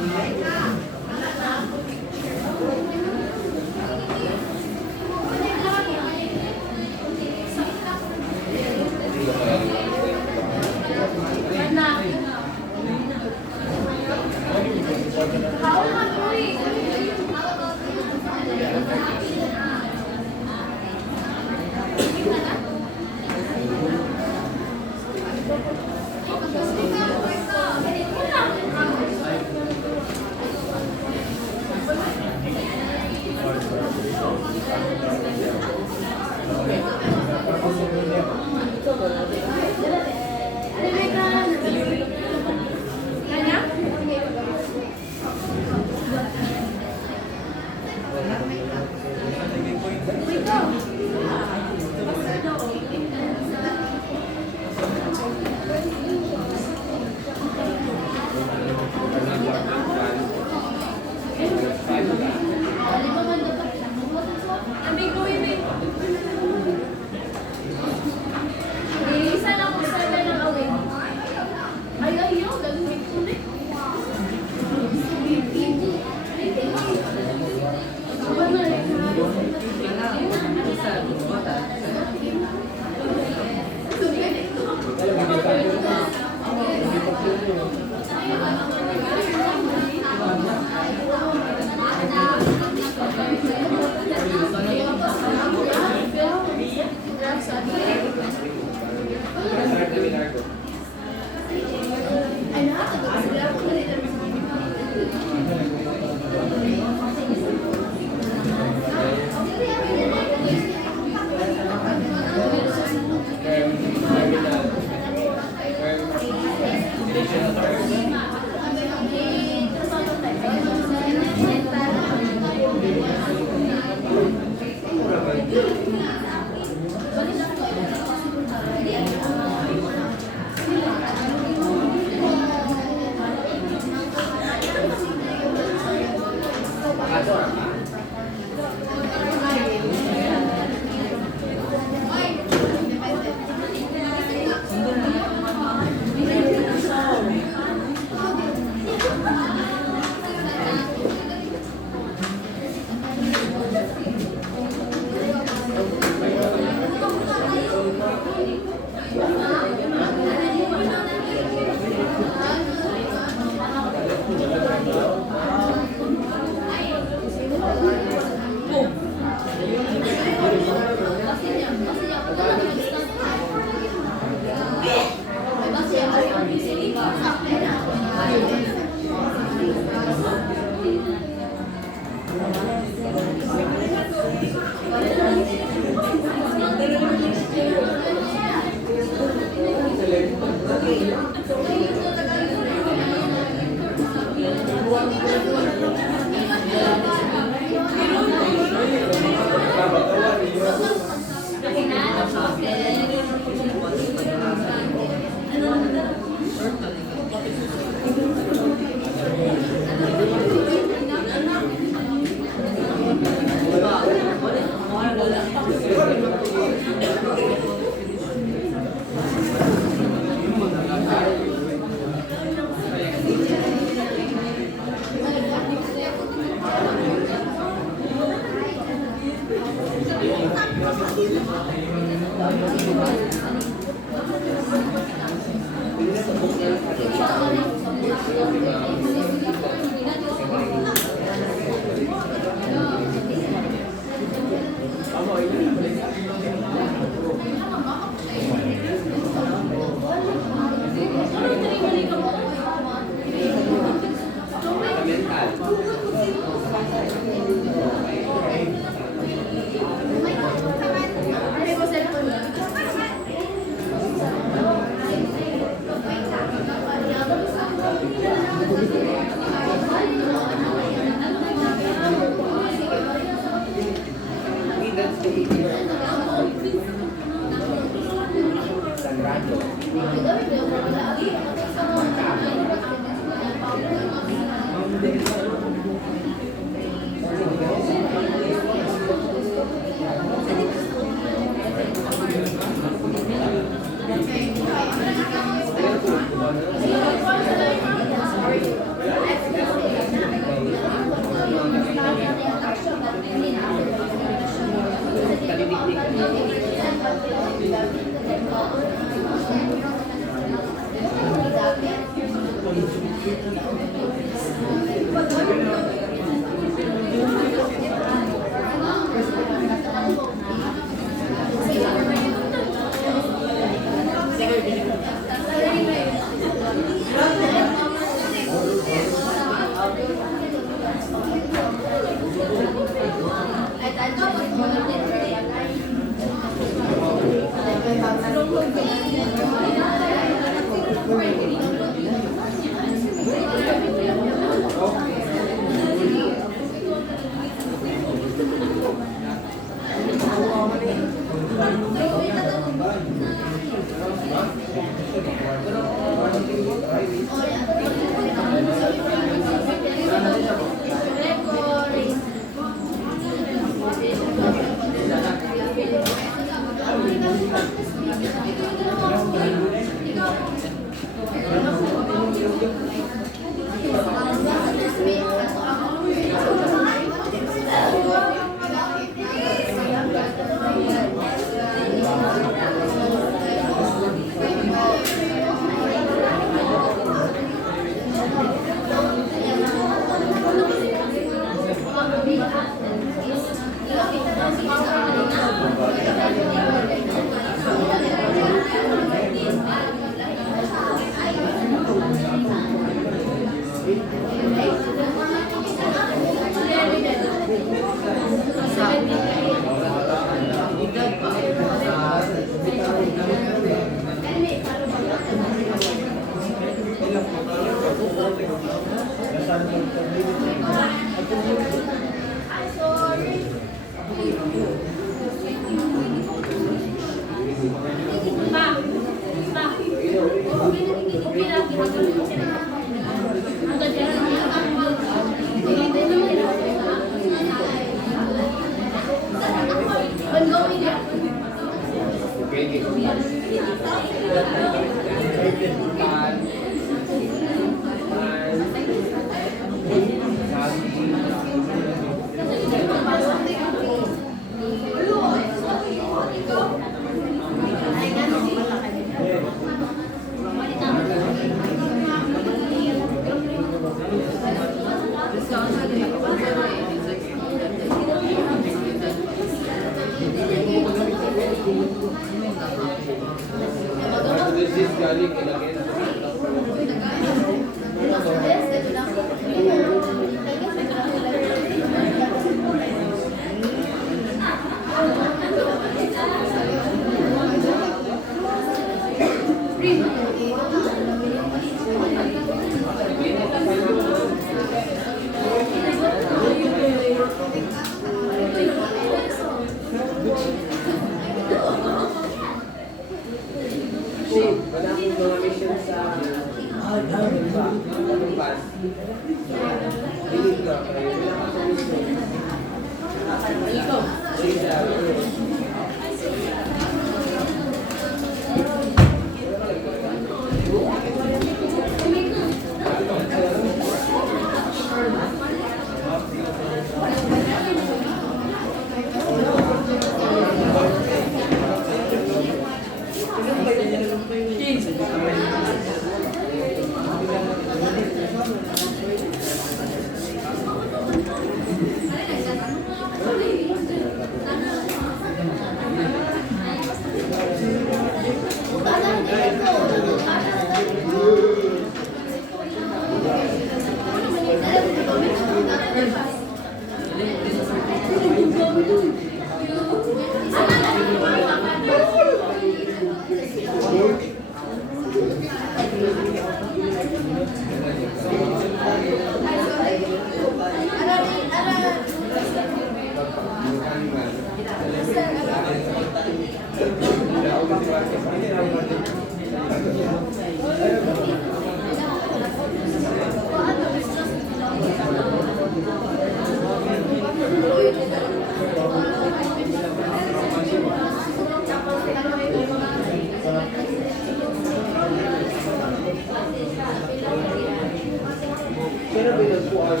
Pero pinagpuan,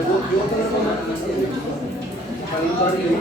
nag-uot na naman pari-pari.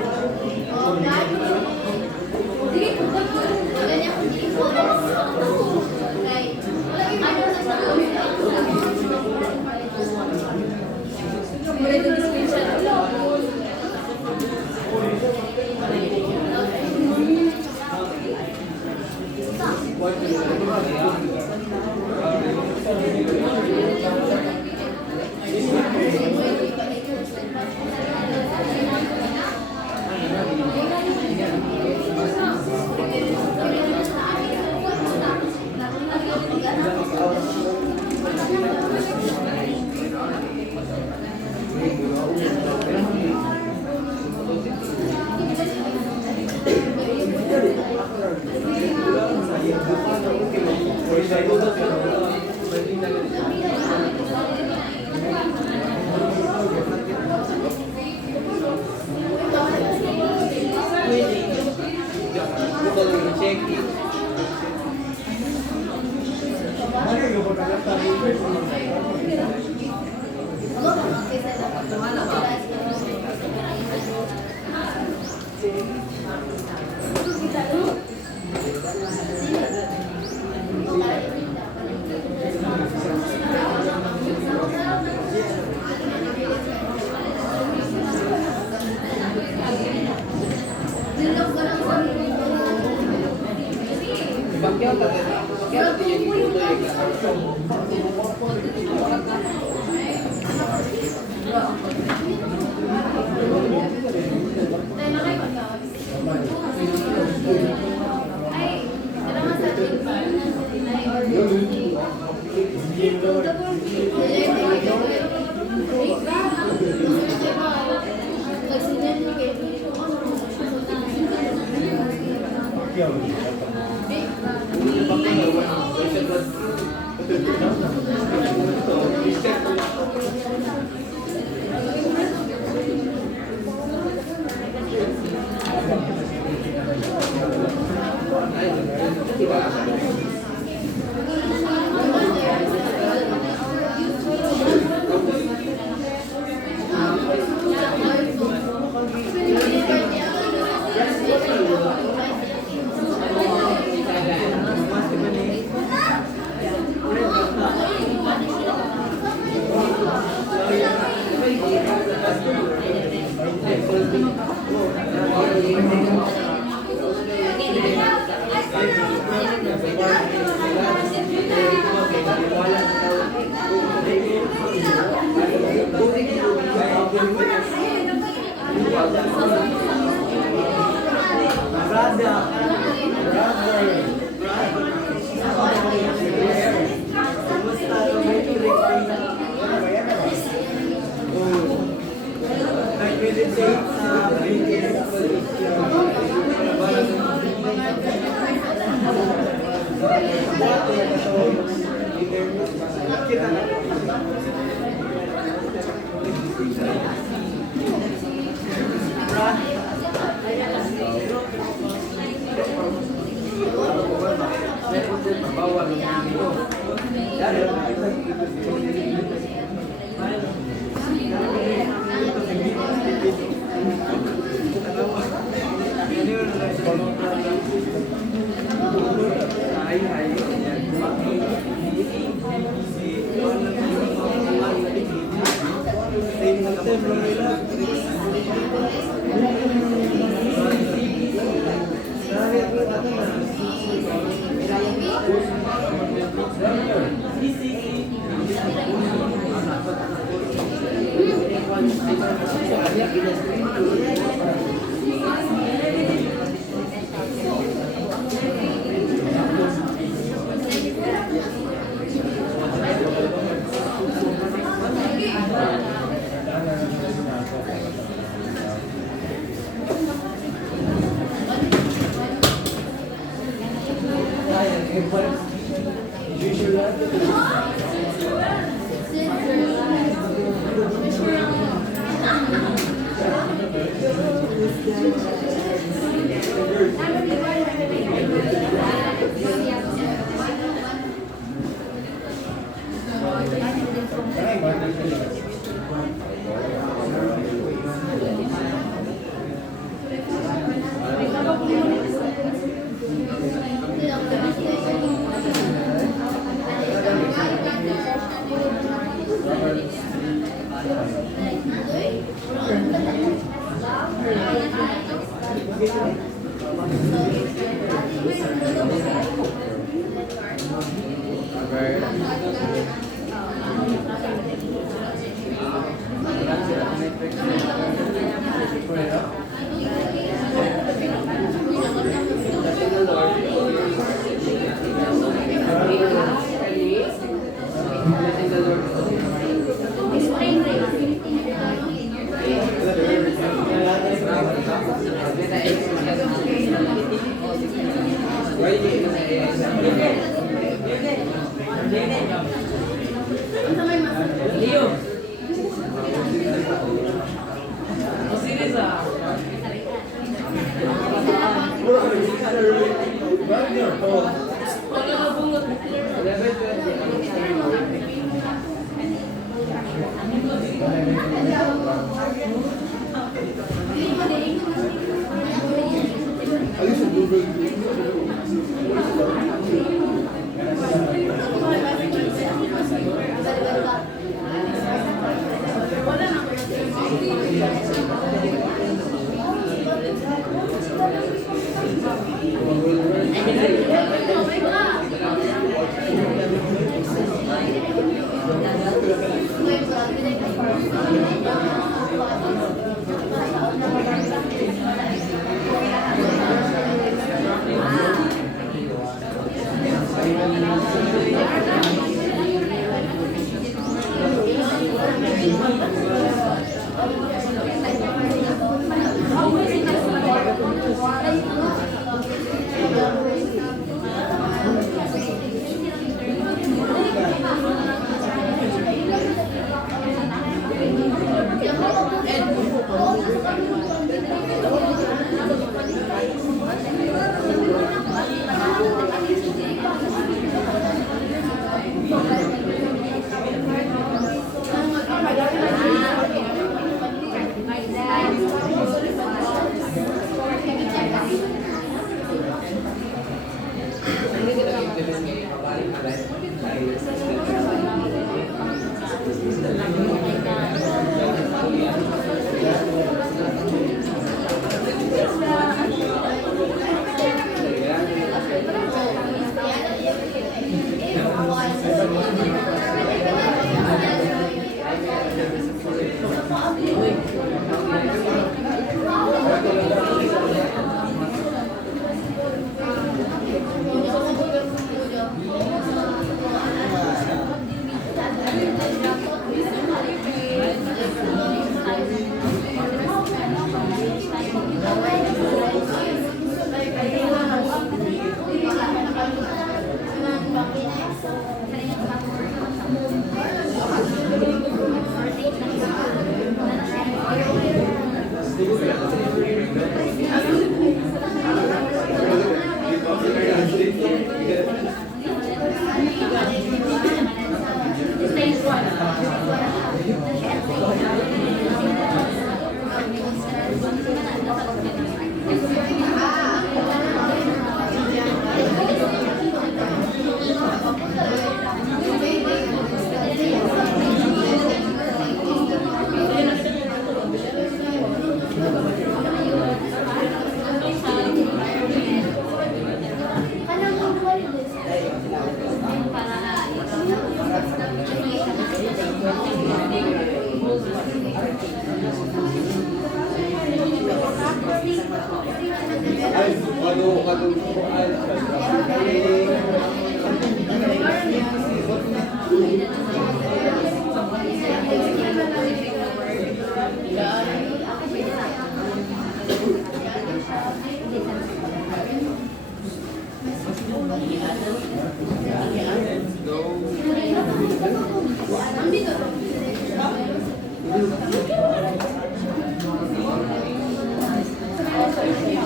Ay,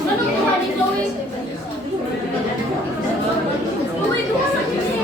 Ano po ba ni Chloe? Chloe, duha na kasi.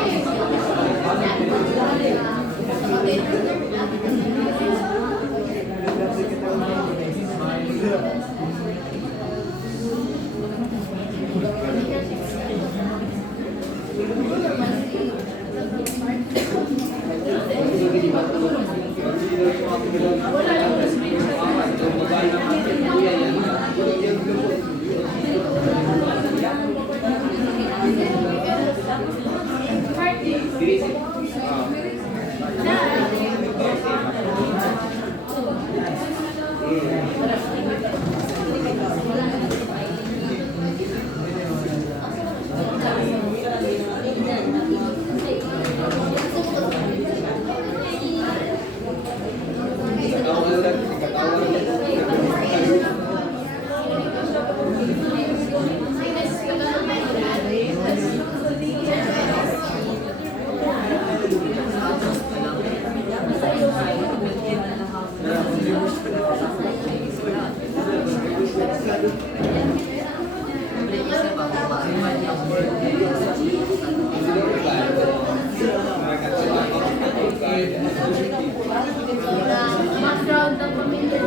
Background ng pamilya.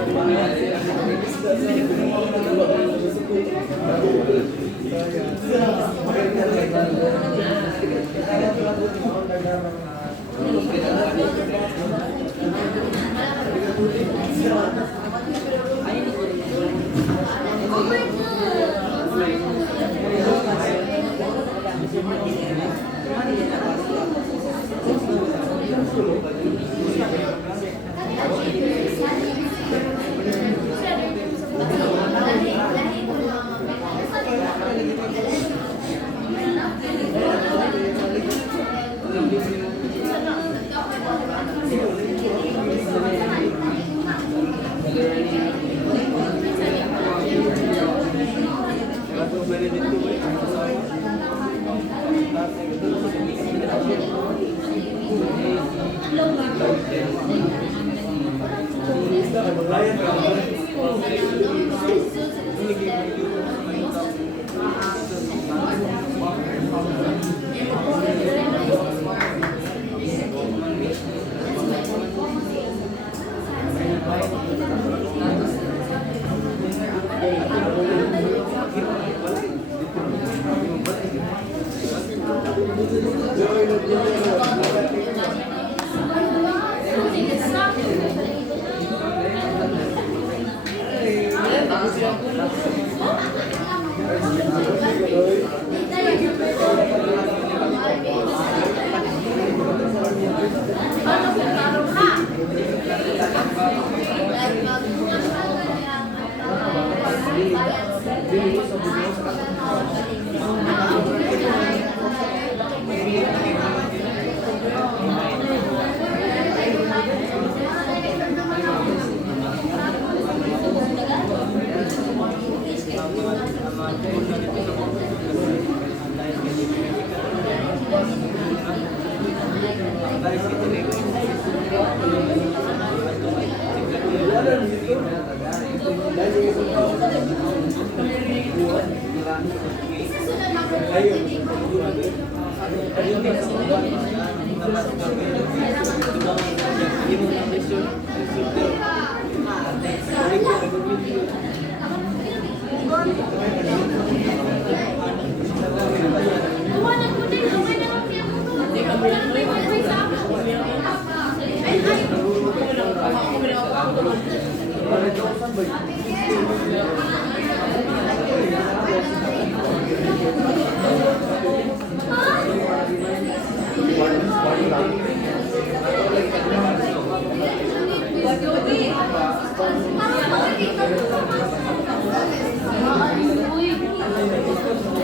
Uy,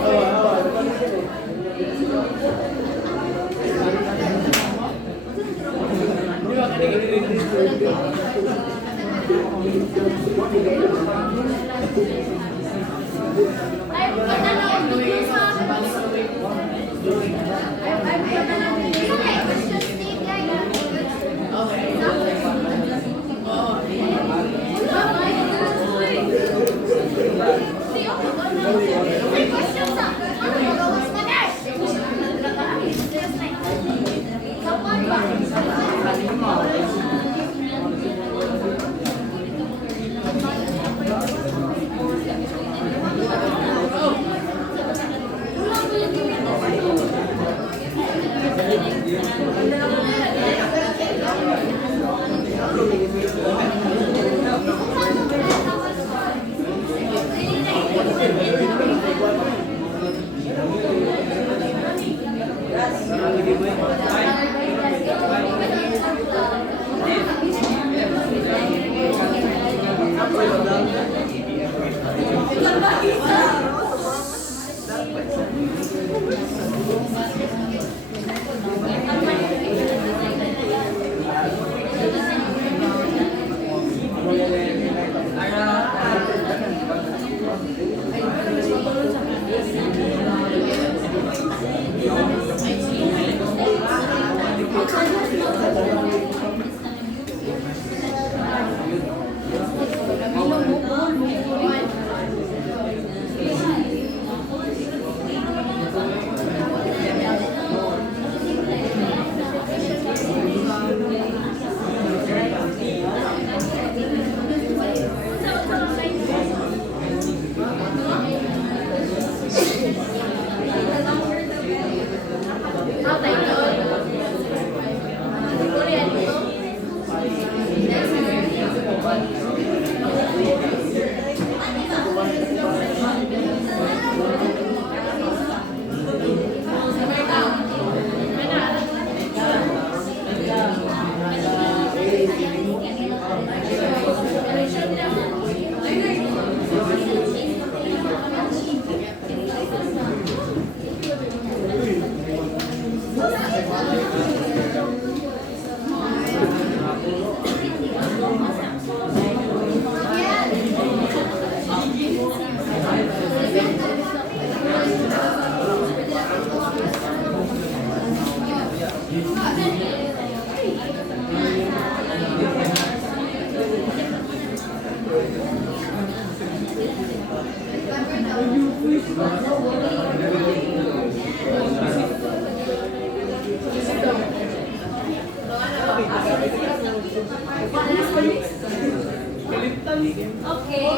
Okay.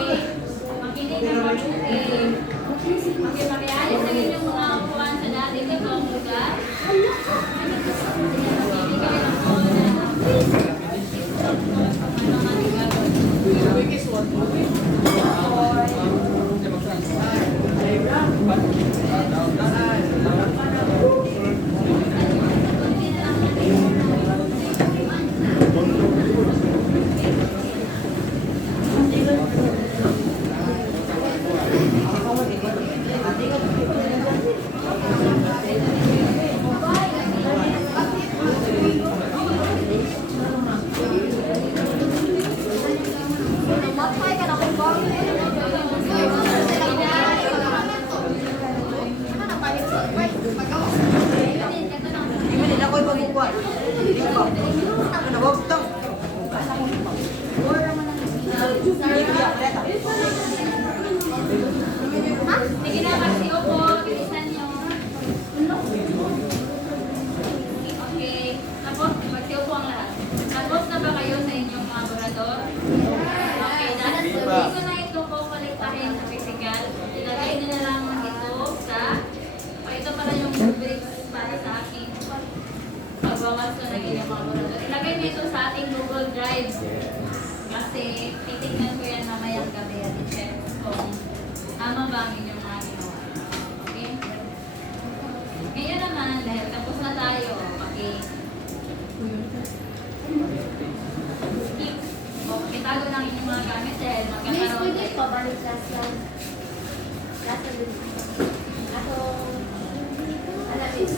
Makinig ng mabuti. Okay, makialis na rin yung mga upuan sa dating itong lugar. Makinig kayo ng Hindi na ko ipabukuan. Hindi ko. Ano ba? Ito. Sige na, magsiupo. Bilisan nyo. Okay. Tapos, magsiupo ang lahat. Tapos na ba kayo sa inyong mga burador? Okay. Dahil dito na ito po kolektahin sa physical. Ilagay nyo na lang ito sa... ito pala yung rubrics para sa aking pagbawas ko ng inyong mga burador. Ilagay nyo ito sa ating Google Drive. Kasi titignan ko yan mamayang gabi at i-check kung tama ba ang inyong mga ginawa. Okay? Ngayon naman, dahil tapos na tayo, keep o itago ng inyong mga gamit dahil Miss, magkakaroon pwede kayo. pa balik last lang. Last lang din. Ako, ano, miss?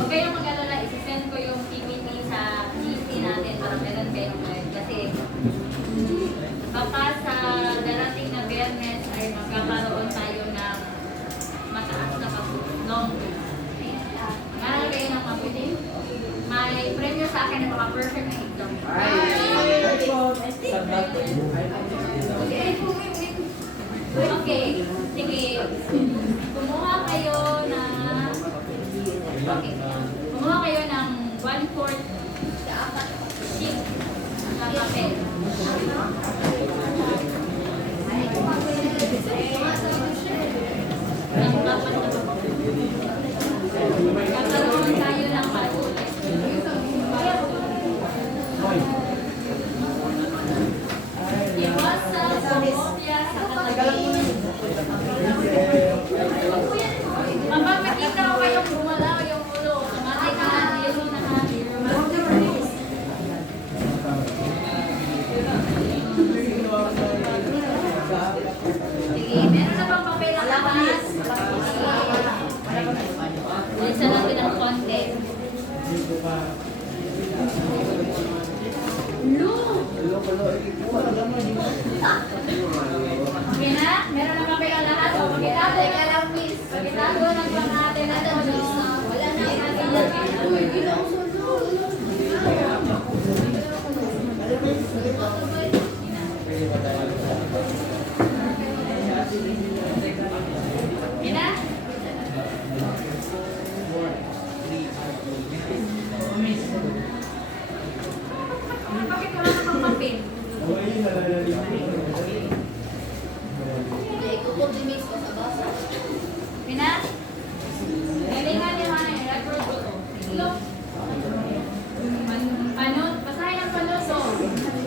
Huwag kayong mag-alala, isi-send ko yung PPT sa GC natin para meron kayong guide. Kasi baka sa darating na Biyernes ay magkakaroon tayo ng sa akin na maka-perfect na ito. Okay, sige. Kumuha kayo ng... Okay. Kumuha kayo ng 1/4 sheet na papel. Magkaroon tayo ng patuloy. Iwas sa pamopya sa katabi. Kapag makita ko kayong gumalaw yung ulo, automatic na zero na zero. Sige, meron na bang papel ang lakas? Bilisan natin ng konti. Okay na? Meron na papel ang lahat? O, pagkitago ng pang-ate na ito. Wala na. Okay na? Bakit wala na pang papel? Okay na? Galingan niyo mga i-record ko to. Basahin ang panuso.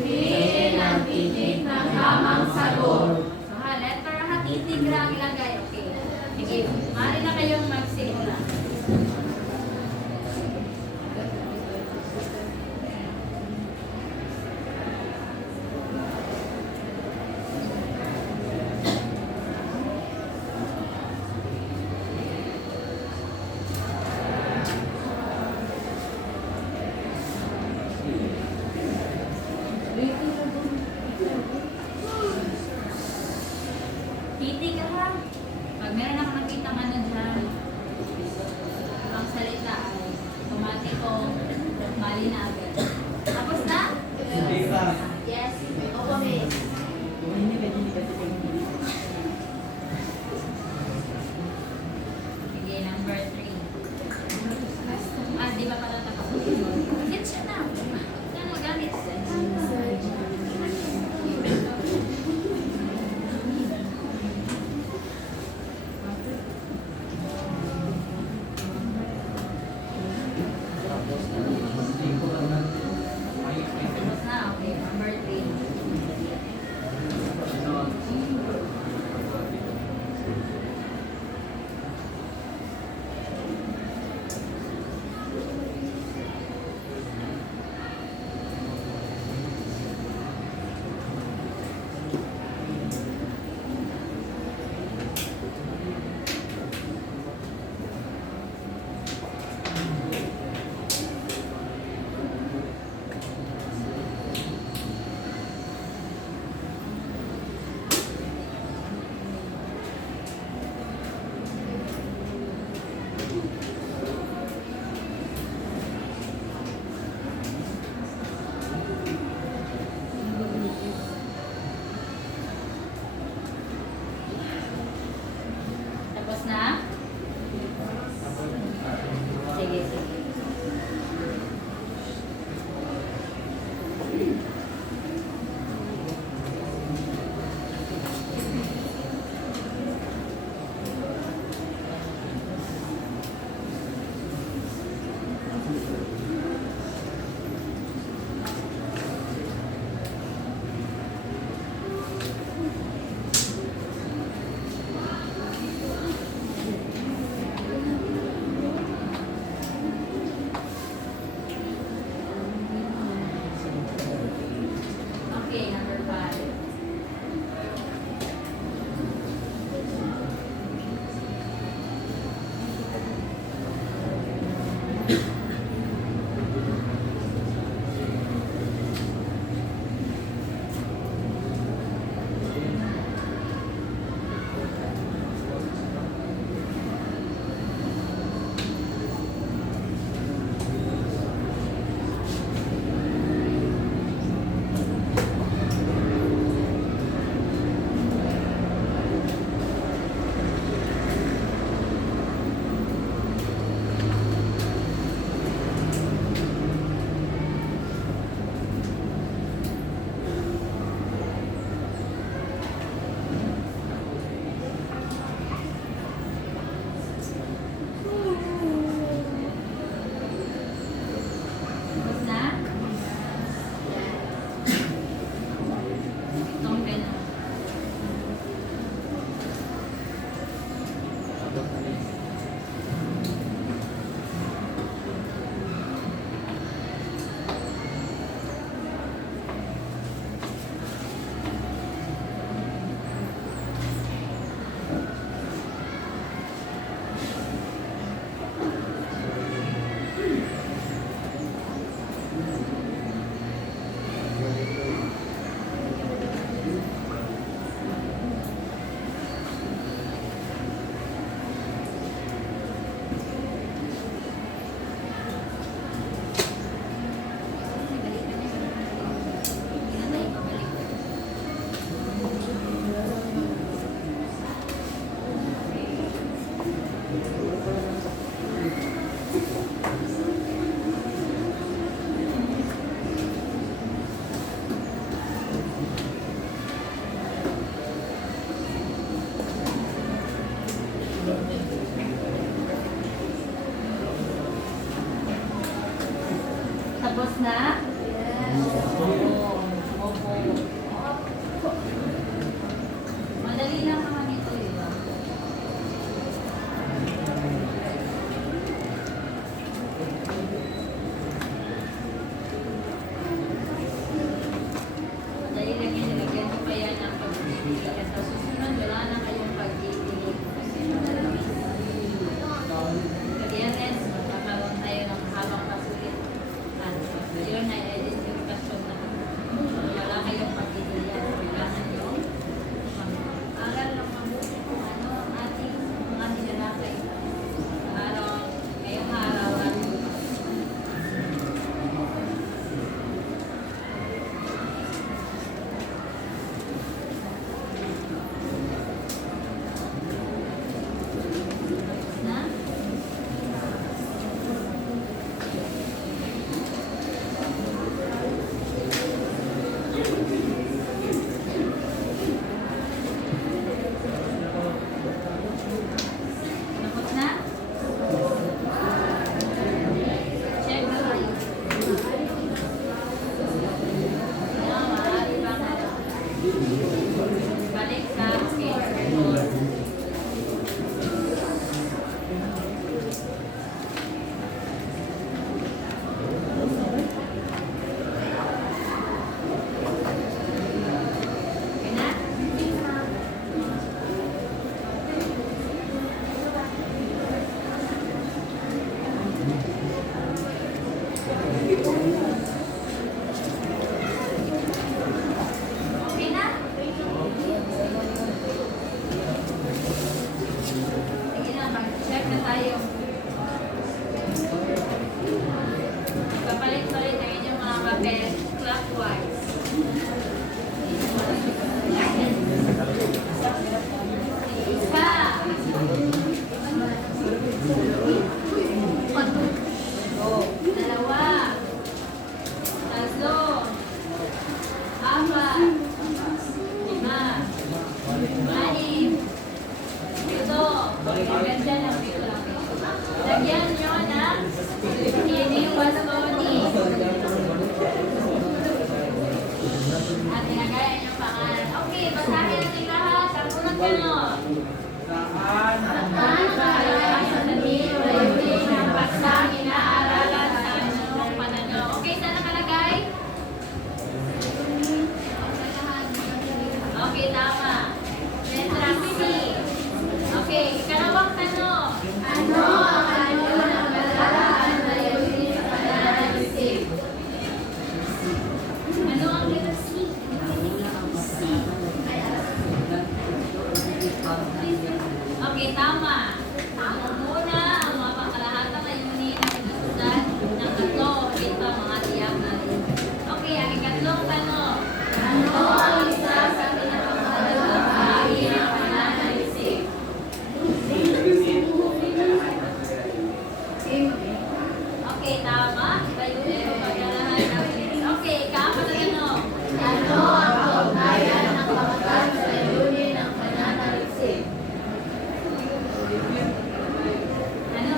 Piliin ang titik ng tamang sagot. So ha, letter ha, titik lang ilagay. Okay. Sige, maaari na kayong magsimula. Titig ka ha. Pag meron ako nakita ano dyan, ang salita ay automatic o mali na agad. Tapos na? Yes. Opo, miss. Sige, number 3. Di ba pala tapos? Hit siya na. Ano gamit? Tapos na, okay. Number 3. Tapos na? Opo. Madali lang naman ito, di ba? Madali lang yan, nilagyan ko pa yan ang pag-ibig. At sa susunod, wala na kayong pag-ibig. Kaya magkakaroon tayo ng habang pasulit. At yun ay identification na wala kayong pag-ibig. Kailangan yung aral ng mabuti kung ano ang ating mga nilalakay sa araw, ngayong araw at bukas. Na? Tapos na? Check na tayo. Maaari bang balik sa schedule? Okay na? Okay na? Sige na, mag-check na tayo. Kapalit-palit ang inyong mga papel clockwise. Isa. Dalawa. Tatlo. Apat. Lima. Anim. Pito. Ganda ng pito lang. Lagyan nyo ng iniwasoni. At tinagayan yung pangalan. Okay, basahin natin lahat. Ang unang tanong. Saan ang Okay, saan nakalagay? Okay, tama. Letra C. Okay, ikalawang tanong. Ano ang anyo ng malalaan na layunin sa pananalisip? Ano ang letra C? Okay, tama. Ang muna, ang mga pangkalahatang layunin ang inusudan ng tatlo o ito mga tiyak na rin. Okay, ang ikatlong tanong. Ano ang isa sa pinakamahalagang bahagi ng pananalisip? Okay, tama. Layunin o pagkalahan ng okay, kaapat na tanong. Ano ang kaugnayan ng pamagat sa layunin ng pananalisip? Ano?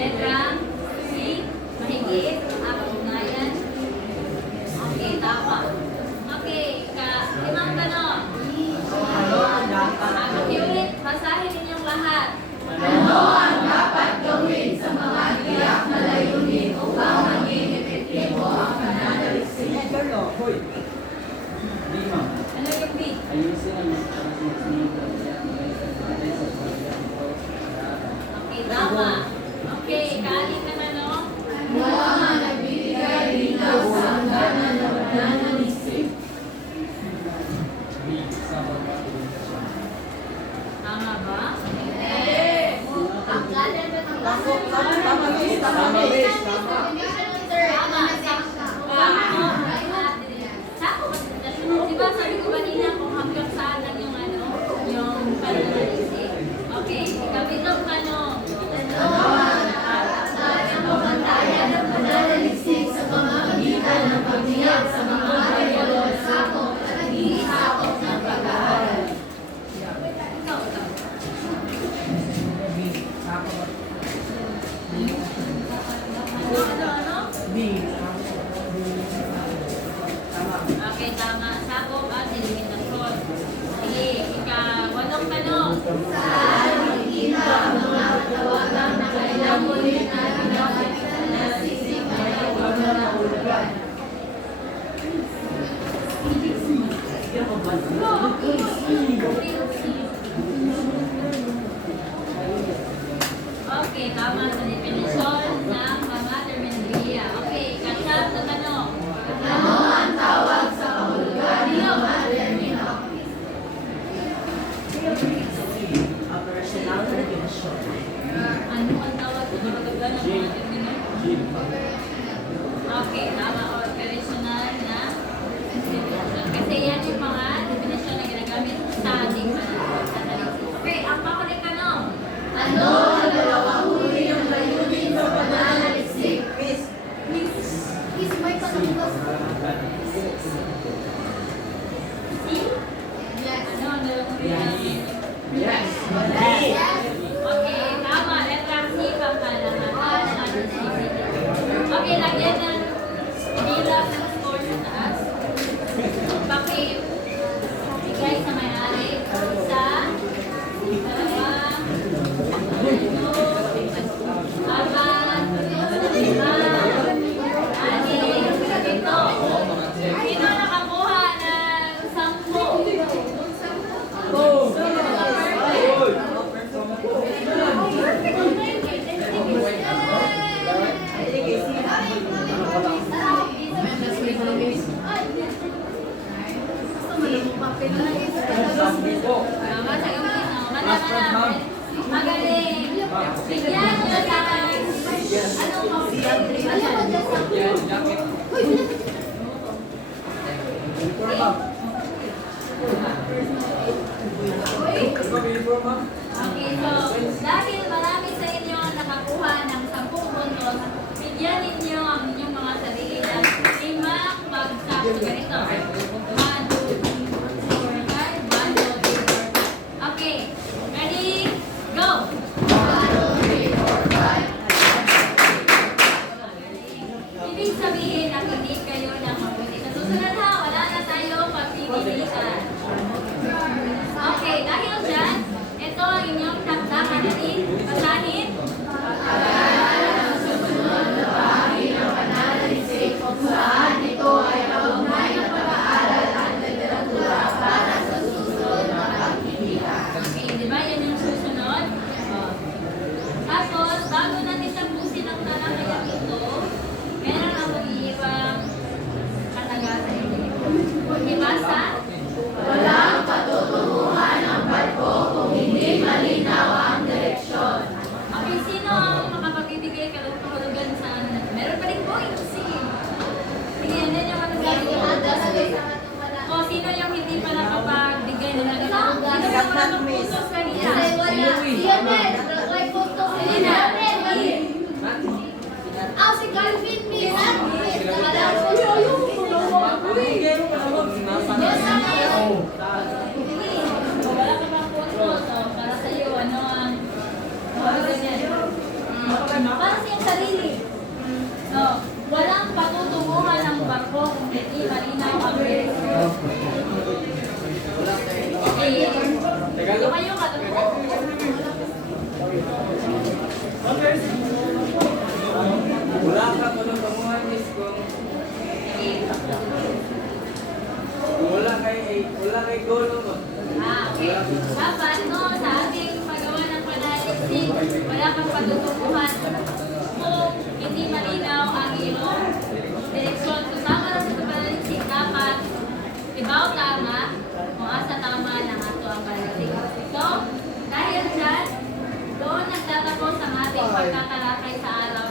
Letra C. Mahigit. Ang ugnayan. Okay, tama. Okay, limang tanong. Ulit, basahin ninyong lahat. Ano ang dapat gawin sa mga tiyak na layunin upang maging epektibo ang pananalisip? Hoy! Lima. Ano yung B? Ayusin ang Okay, tama. Okay, kaaling na tanong. Ano ang nagbibigay linaw sa hangganan ng pananalisip? Tama ba? Ang galan ba ng Tama, Miss. Tama, Miss. Tama. Tama. Sako ba? Di ba sabi ko kanina kung hanggang saan lang yung ano, yung pananalisip? Okay, ikapitong tanong. Ano ang pamantayan ng pananalisip sa pamamagitan ng pagdiyak sa mga regalo at sakop at hindi sakop ng pag-aaral? Ikaw. Ano? Okay, tama sa definisyon ng mga terminolohiya. Okay, kasyap na tanong. Ano ang tawag sa kahulugan ng mga termino? Operational na definition. Ano ang tawag sa kahulugan ng mga termino? Okay, tama. Operational na definition. Kasi yan yung mga definition na ginagamit sa ating analysis. Okay, ang pakuling tanong. Ano ang dalawang uri ng layunin sa pananaliksik? Miss, Is may pagkakas? Yes. Ano ang dalawang uri? Yes. Okay, tama. Letra C, pangkalahatan ng analysis. Okay, lagyan ng bilang ng score sa taas. Bigay sa may-ari. Isa, dalawa, apat, lima, anim, pito. Sino nakakuha ng 10? Magaling. Bigyan nyo ng Okay, so dahil marami sa inyo nakakuha ng 10 puntos, bigyan ninyo ang inyong mga sarili ng 5 bagsak. Ganito. 1, 2, 3, 4, 5. 1, 2, 3, 4, 5. Okay. Ready? Go! Ibig sabihin na hindi kayo ng mabuti. Sa susunod ha, wala na tayo pagpipilitan. Okay, dahil dyan, ito ang inyong takdakan natin. Basahin. Saan ito ay kaugnay ng pag-aaral at literatura para sa susunod na pagtitigan. Okay, di ba? Yan yung susunod. Tapos, bago natin tapusin ang talakayang ito, meron ang mag-iibang kataga sa inyo. Ibasa. Walang patutunguhan ang barko kung hindi malinaw ang direksyon. Okay, sino ang makapagbibigay kahulugan sa ano? Meron pa rin point. Sige. Sige, yan din yung matasabi. O, sino yung hindi pa nakapagbigay na nagagawa? Sino yung wala ng pusos kanina? Si Calvin Miss. Wala ka bang pusos? O, para sa'yo, ano ang kahulugan yan? Para sa iyong sarili. So, walang patutunguhan ng barko kung hindi malinaw ang direksyon. Okay. Tumayo ka, tumayo. Wala ka patutunguhan, Miss, kung wala kay golo mo. Okay. Dapat, no, sa ating paggawa ng panaliksik, wala kang patutunguhan kung hindi malinaw ang iyong direksyon. So, tama na sa panaliksik, dapat ibaw tama kung asa tama ng ato ang panaliksik. So, dahil dyan, doon nagtatapos ang ating pagtatalakay sa araw